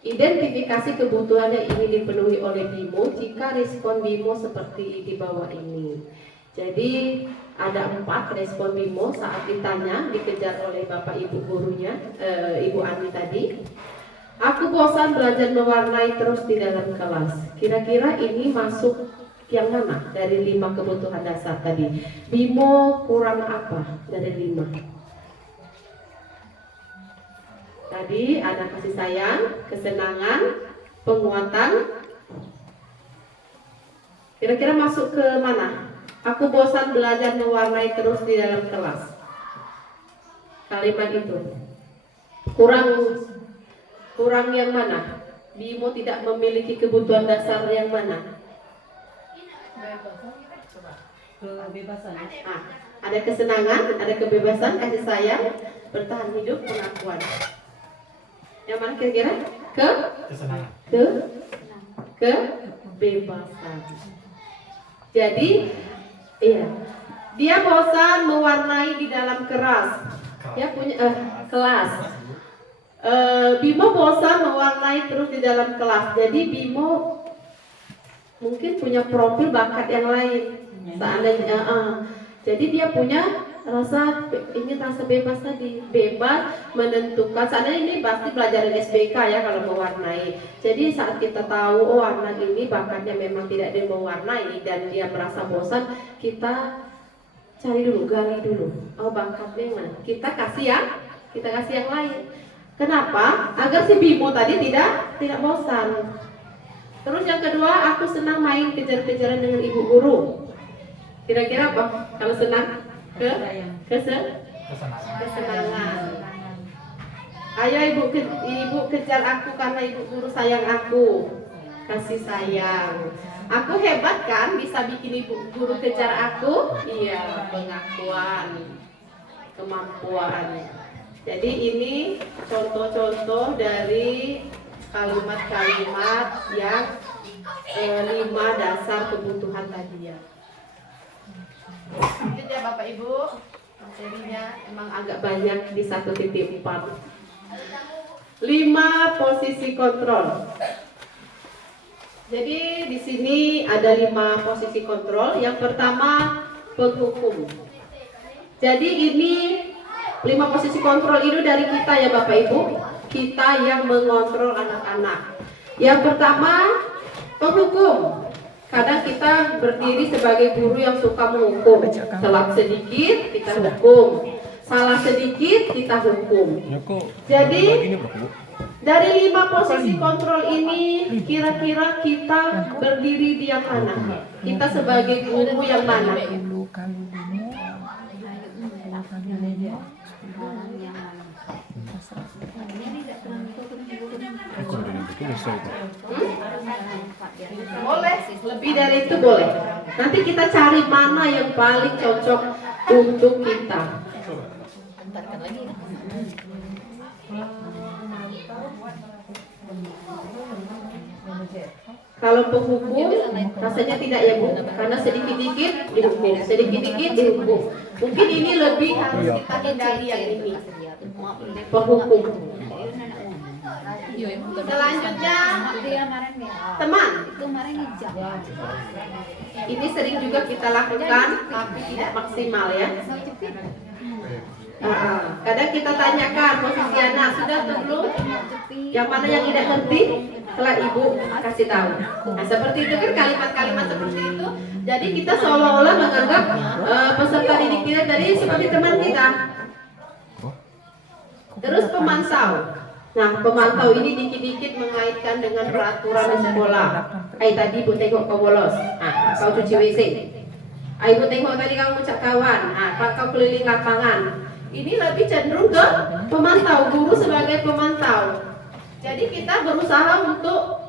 Identifikasi kebutuhannya ini dipenuhi oleh Bimo jika respon Bimo seperti di bawah ini. Jadi ada 4 respon Bimo saat ditanya, dikejar oleh Bapak Ibu gurunya, Ibu Ani tadi. Aku bosan belajar mewarnai terus di dalam kelas. Kira-kira ini masuk yang mana dari 5 kebutuhan dasar tadi? Bimo kurang apa dari 5? Tadi ada kasih sayang, kesenangan, penguatan. Kira-kira masuk ke mana? Aku bosan belajar mewarnai terus di dalam kelas. Kalimat itu kurang yang mana? Bimo tidak memiliki kebutuhan dasar yang mana? Kebebasan. Nah, ada kesenangan, ada kebebasan, kasih sayang, bertahan hidup, pengakuan. Yang mana kira-kira? Kebebasan. Jadi, iya, dia bosan mewarnai di dalam kelas. Ya punya kelas. Bimo bosan mewarnai terus di dalam kelas. Jadi Bimo mungkin punya profil bakat yang lain. Seandainya, jadi dia punya ingin rasa bebas tadi, bebas menentukan. Seandainya ini pasti pelajaran SBK ya kalau mewarnai. Jadi saat kita tahu oh anak ini bakatnya memang tidak dia mewarnai dan dia merasa bosan, kita cari dulu, gali dulu. Oh bakatnya yang mana? Kita kasih yang lain. Kenapa? Agar si Bimo tadi tidak bosan. Terus yang kedua, aku senang main kejar-kejaran dengan ibu guru. Kira-kira apa? Kalau senang? Kesenangan. Ayo ibu kejar aku karena ibu guru sayang aku. Kasih sayang. Aku hebat kan bisa bikin ibu guru kejar aku? Iya, pengakuan, kemampuan. Jadi ini contoh-contoh dari kalimat-kalimat yang 5 dasar kebutuhan tadi ya. Mungkin ya Bapak Ibu, materinya emang agak banyak di 1.4. 5 posisi kontrol. Jadi di sini ada 5 posisi kontrol. Yang pertama penghukum. Jadi ini 5 posisi kontrol itu dari kita ya Bapak Ibu. Kita yang mengontrol anak-anak. Yang pertama penghukum. Kadang kita berdiri sebagai guru yang suka menghukum. Salah sedikit kita hukum, salah sedikit kita hukum. Jadi dari 5 posisi kontrol ini kira-kira kita berdiri di yang mana? Kita sebagai guru yang mana? Boleh, lebih dari itu boleh. Nanti kita cari mana yang paling cocok untuk kita. Kalau penghukum rasanya tidak ya Bu, karena sedikit-dikit dihukum, sedikit-dikit dihukum. Mungkin ini lebih harus kita hindari yang ini. Penghukum. Selanjutnya teman. Ini sering juga kita lakukan tapi tidak maksimal ya. Kadang kita tanyakan posisi anak sudah atau belum? Yang mana yang tidak ngerti? Setelah ibu kasih tahu. Nah seperti itu kan kalimat-kalimat seperti itu. Jadi kita seolah-olah menganggap peserta didik kita tadi seperti teman kita. Terus pemantau. Nah pemantau ini dikit-dikit mengaitkan dengan peraturan di sekolah. Tadi ibu tengok kau bolos, kau cuci WC. Ibu tengok tadi kamu ngecek kawan, kau keliling lapangan. Ini lebih cenderung ke pemantau, guru sebagai pemantau. Jadi kita berusaha untuk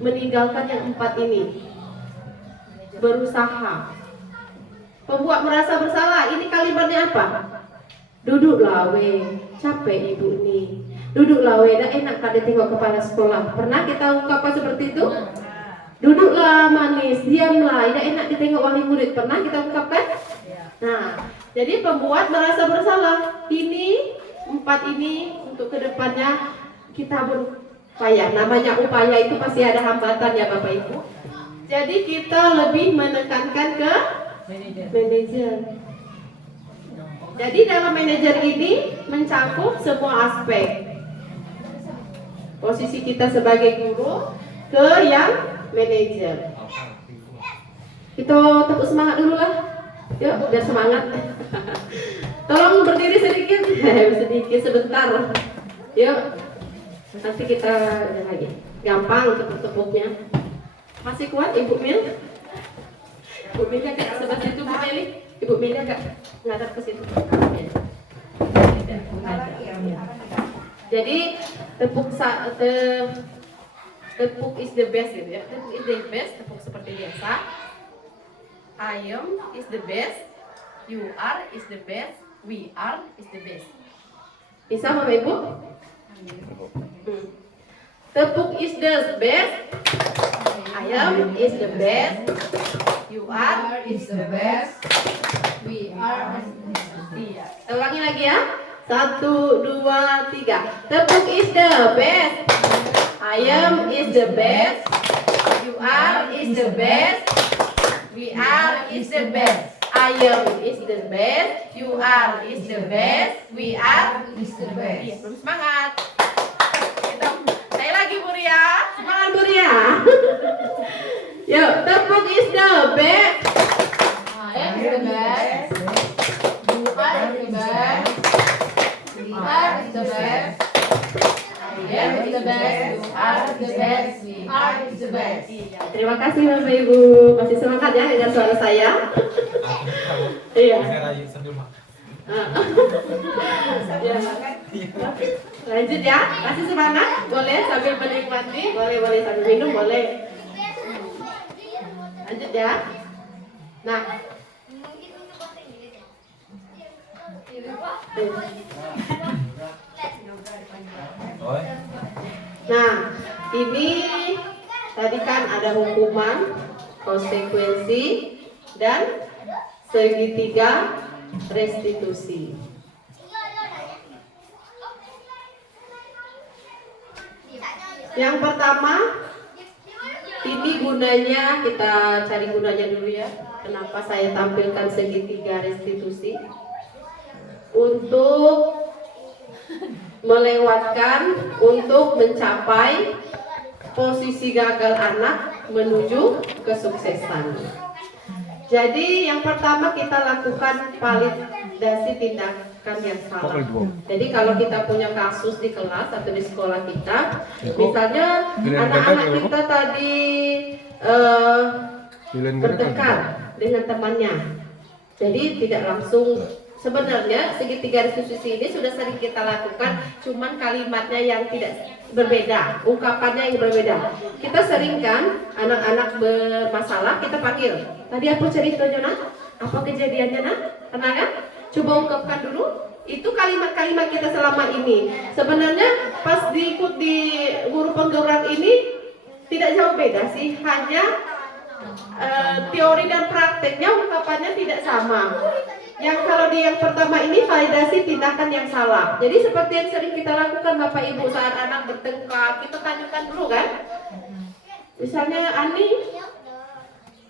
meninggalkan yang 4 ini. Berusaha. Pembuat merasa bersalah, ini kalimatnya apa? Duduklah we, capek ibu nih. Duduklah we, dah enak kada tengok kepala sekolah. Pernah kita ungkapkan seperti itu? Duduklah manis, diamlah, tidak enak ditengok wali murid. Pernah kita ungkapkan? Nah, jadi pembuat merasa bersalah. Ini 4 ini untuk kedepannya kita berupaya. Namanya upaya itu pasti ada hambatan ya Bapak Ibu. Jadi kita lebih menekankan ke manajer. Jadi dalam manajer ini mencakup semua aspek. Posisi kita sebagai guru ke yang manajer. Kita tepuk semangat dulu lah. Yuk, biar semangat. Tolong berdiri sedikit. Sedikit sebentar. Yuk. Nanti kita lagi. Gampang untuk tepuknya. Masih kuat Ibu Mil? Bu Meli agak sebelah situ, Bu Meli. Ibu Meli agak ngadap ke situ. Tidak ada. Jadi tepuk tepuk is the best gitu ya. Tepuk is the best, tepuk seperti biasa. I am is the best. You are is the best. We are is the best. Bisa Bapak Ibu? Tepuk is the best. I am is the best. You are is the best. We are Iya. Ulangi lagi ya. 1, 2, 3. Tepuk is the best. I am is the best. You are is the best. We are is the best. I am is the best. You are is the best. We are is the best. Iya, belum semangat. Gitu. Saya lagi Bu Ria. Semangat Bu Ria. Yuk, tepuk is the best. I am the best. You are the best. We are the best. I am the best. You are the best. We are the best. Iya, terima kasih Bapak Ibu. Masih semangat ya dengan suara saya. Iya. Ya. Lanjut ya, kasih semangat. Boleh sambil menikmati, boleh sambil minum, boleh. Lanjut ya. Nah. Nah, ini tadi kan ada hukuman, konsekuensi, dan segitiga restitusi. Yang pertama, ini gunanya, kita cari gunanya dulu ya. Kenapa saya tampilkan segitiga restitusi? Untuk melewatkan, untuk mencapai posisi gagal anak menuju kesuksesan. Jadi yang pertama kita lakukan validasi tindakan yang salah. Jadi kalau kita punya kasus di kelas atau di sekolah kita, misalnya anak-anak kita tadi berdekat dengan temannya, jadi tidak langsung. Sebenarnya segitiga restitusi ini sudah sering kita lakukan, cuman kalimatnya yang tidak berbeda, ungkapannya yang berbeda. Kita sering kan anak-anak bermasalah kita panggil. Tadi apa ceritanya nak? Apa kejadiannya nak? Pernah kan? Coba ungkapkan dulu. Itu kalimat-kalimat kita selama ini. Sebenarnya pas diikut di guru penggerak ini tidak jauh beda sih, hanya teori dan prakteknya ungkapannya tidak sama. Yang kalau di yang pertama ini validasi tindakan yang salah. Jadi seperti yang sering kita lakukan Bapak Ibu saat anak bertengkar, kita tanyakan dulu kan. Misalnya Ani,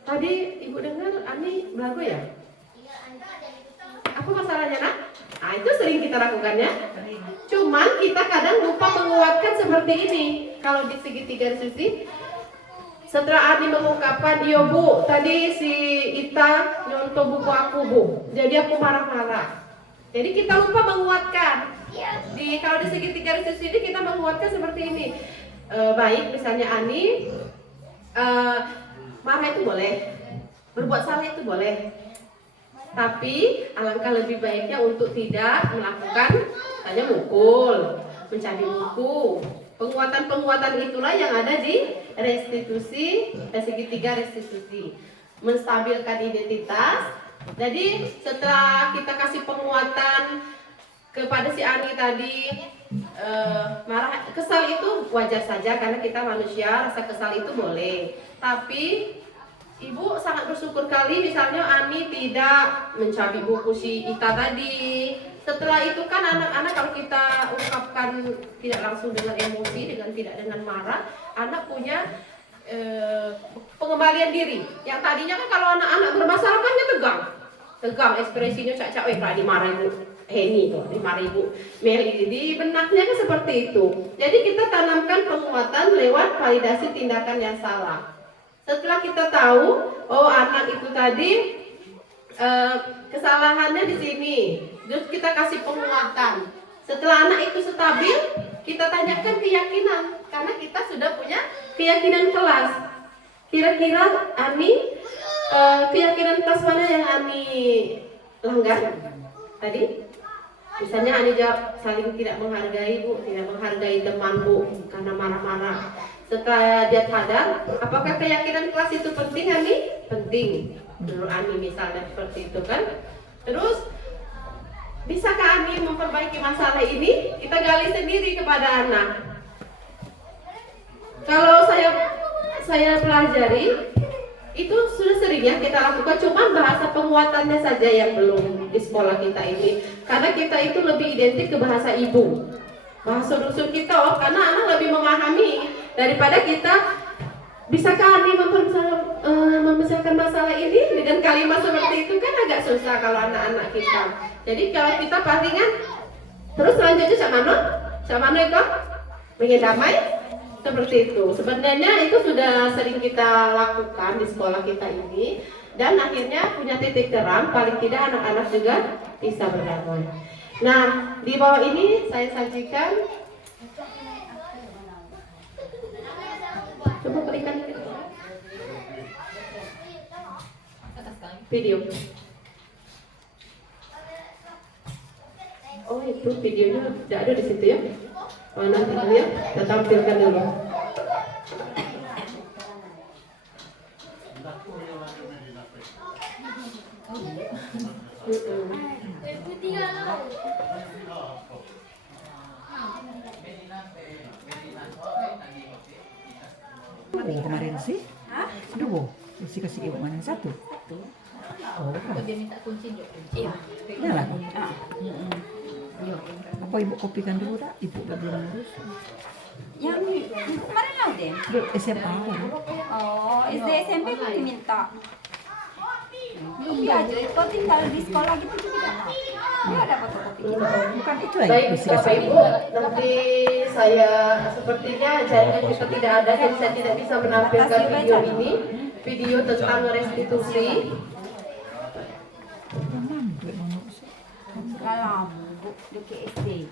tadi Ibu dengar Ani belagu ya? Apa masalahnya nak? Nah itu sering kita lakukan ya. Cuman kita kadang lupa menguatkan seperti ini. Kalau di segitiga restitusi, setelah Ani mengungkapkan, iya Bu, tadi si Ita nyontoh buku aku Bu, jadi aku marah-marah. Jadi kita lupa menguatkan. Kalau di segitiga restitusi ini kita menguatkan seperti ini. Baik, misalnya Ani, marah itu boleh, berbuat salah itu boleh. Tapi alangkah lebih baiknya untuk tidak melakukan hanya mukul, mencari buku. Penguatan-penguatan itulah yang ada di restitusi, segitiga restitusi. Menstabilkan identitas. Jadi setelah kita kasih penguatan kepada si Ani tadi, marah, kesal itu wajar saja karena kita manusia, rasa kesal itu boleh. Tapi Ibu sangat bersyukur kali misalnya Ani tidak mencabik buku si Ita tadi. Setelah itu kan anak-anak kalau kita ungkapkan tidak langsung dengan emosi, tidak dengan marah, anak punya pengembalian diri. Yang tadinya kan kalau anak-anak bermasalah kan dia tegang ekspresinya cak-cak, kalau dimarahin Bu Heni tuh, dimarahin Bu Meli, di benaknya kan seperti itu. Jadi kita tanamkan penguatan lewat validasi tindakan yang salah. Setelah kita tahu, oh anak itu tadi kesalahannya di sini, terus kita kasih penguatan. Setelah anak itu stabil, kita tanyakan keyakinan, karena kita sudah punya keyakinan kelas. Kira-kira Ani keyakinan kelas mana yang Ani langgar tadi? Misalnya Ani jawab saling tidak menghargai Bu, tidak menghargai teman Bu karena marah-marah. Setelah dia sadar, apakah keyakinan kelas itu penting Ani? Penting. Menurut Ani misalnya seperti itu kan. Terus bisakah Ani memperbaiki masalah ini? Kita gali sendiri kepada anak. Kalau saya pelajari itu sudah sering ya kita lakukan, cuma bahasa penguatannya saja yang belum di sekolah kita ini. Karena kita itu lebih identik ke bahasa ibu, bahasa dusun kita, karena anak lebih memahami daripada kita. Bisakah Ani membesarkan masalah ini dengan kalimat seperti itu kan agak susah kalau anak-anak kita. Jadi kalau kita palingan terus selanjutnya sama mana itu ingin damai seperti itu. Sebenarnya itu sudah sering kita lakukan di sekolah kita ini dan akhirnya punya titik terang, paling tidak anak-anak juga bisa berdamai. Nah, di bawah ini saya sajikan, coba berikan video. Oh itu videonya tidak ada di situ ya? Oh nanti lihat, kita tampilkan dulu. Kemarin sih? Dua. Mesti kasih ibu mana satu? Oh, Dia minta kunci juga. Iya. ya lah. Apa ibu kopikan dulu dah? Ibu udah belum ngurus. Yang kemarin lah deh. Dia SMA kan? Oh, SD SMP belum minta. Kopi aja. Kau tinggal di sekolah gitu juga kan? Dia ada fotokopi gitu. Bukan itu aja. Baik Mesti Bapak kasih Ibu, nanti saya sepertinya jaringan kita tidak ada, jadi saya tidak bisa menampilkan video ini. Video tentang restitusi. Dalam bu dekat SD.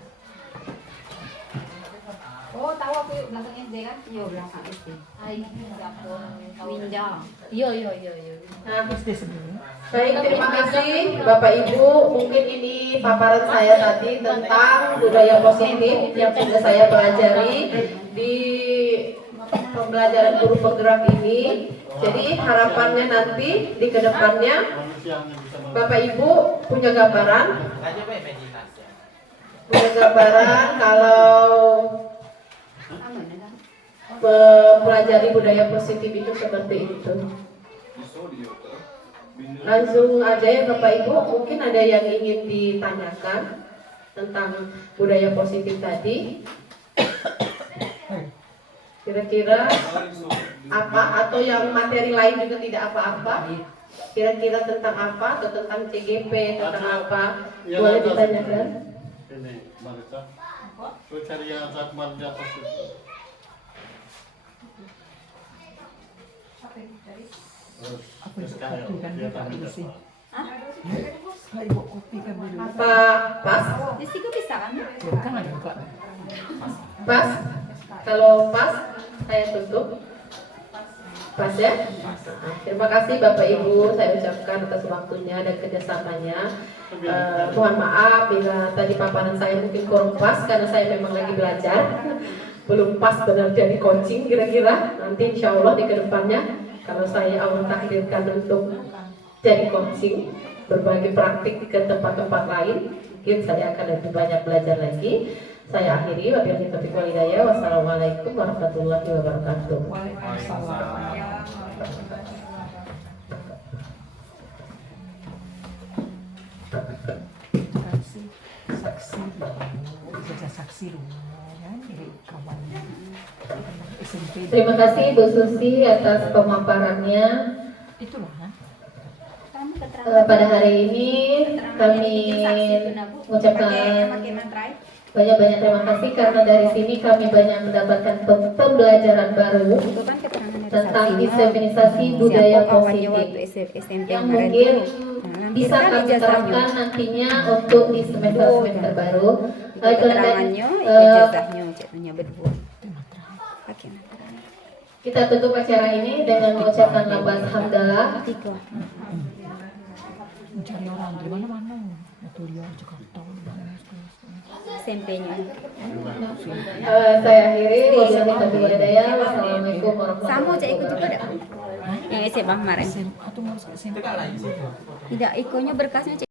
Oh, tahu aku yuk belakang SD kan? Iya belakang SD. Ai, dapur. Winda. Iya. Nah, SD sebelumnya. baik, terima kasih Bapak Ibu. Mungkin ini paparan saya tadi tentang budaya positif yang sudah saya pelajari di pembelajaran guru penggerak ini. Jadi harapannya nanti di kedepannya Bapak Ibu punya gambaran kalau mempelajari budaya positif itu seperti itu. Langsung aja ya Bapak Ibu, mungkin ada yang ingin ditanyakan tentang budaya positif tadi. Kira-kira apa, atau yang materi lain juga tidak apa-apa, kira-kira tentang apa, atau tentang CGP, tentang apa, boleh ditanyakan. Ini Marisa, lu cari yang Zakman di atas itu. Terus SKL, dia tampil sih. depan. Ibu kopikan dulu. Apa pas? Di situ bisa kan? Kan ada buka. Pas? Kalau pas, saya tutup. Pas ya? Terima kasih Bapak Ibu, saya ucapkan atas waktunya dan kerjasamanya. Mohon maaf bila tadi paparan saya mungkin kurang pas karena saya memang lagi belajar. Belum pas benar jadi coaching kira-kira. Nanti insya Allah di kedepannya kalau saya Allah takdirkan untuk jadi coaching, berbagi praktik ke tempat-tempat lain, mungkin saya akan lebih banyak belajar lagi. Saya akhiri, wabillahi taufiq wal hidayah. Wassalamualaikum warahmatullahi wabarakatuh. Waalaikumsalam. Kasih saksi dulu, ijazah saksi dulu kan dari kawan SMP. Terima kasih Bu Susi atas pemaparannya. Itulah kan. Kamu keterangan. Pada hari ini kami mengucapkan pakai materai. banyak-banyak terima kasih karena dari sini kami banyak mendapatkan pembelajaran baru Itu kan keterangan dari tentang saksinya. diseminisasi budaya Siapa awalnya positif waktu SMP yang kemarin mungkin tuh. Nah, bisa lampirkan kami ijazahnya. terapkan nantinya untuk di semester-semester baru. Itu Kemudian, keterangannya, ijazahnya, ceritanya berdua. Pakai materai. Kita tutup acara ini dengan mengucapkan lafaz hamdalah. Mencari orang dari mana-mana. Kuliah Jakarta. SMP-nya. Saya akhiri. Wabillahi taufiq wal hidayah. Wassalamualaikum warahmatullahi Sama cak ikut juga wabarakatuh. dah. Yang SMA kemarin. Atau mau SMP. Tidak, ikonya berkasnya cak.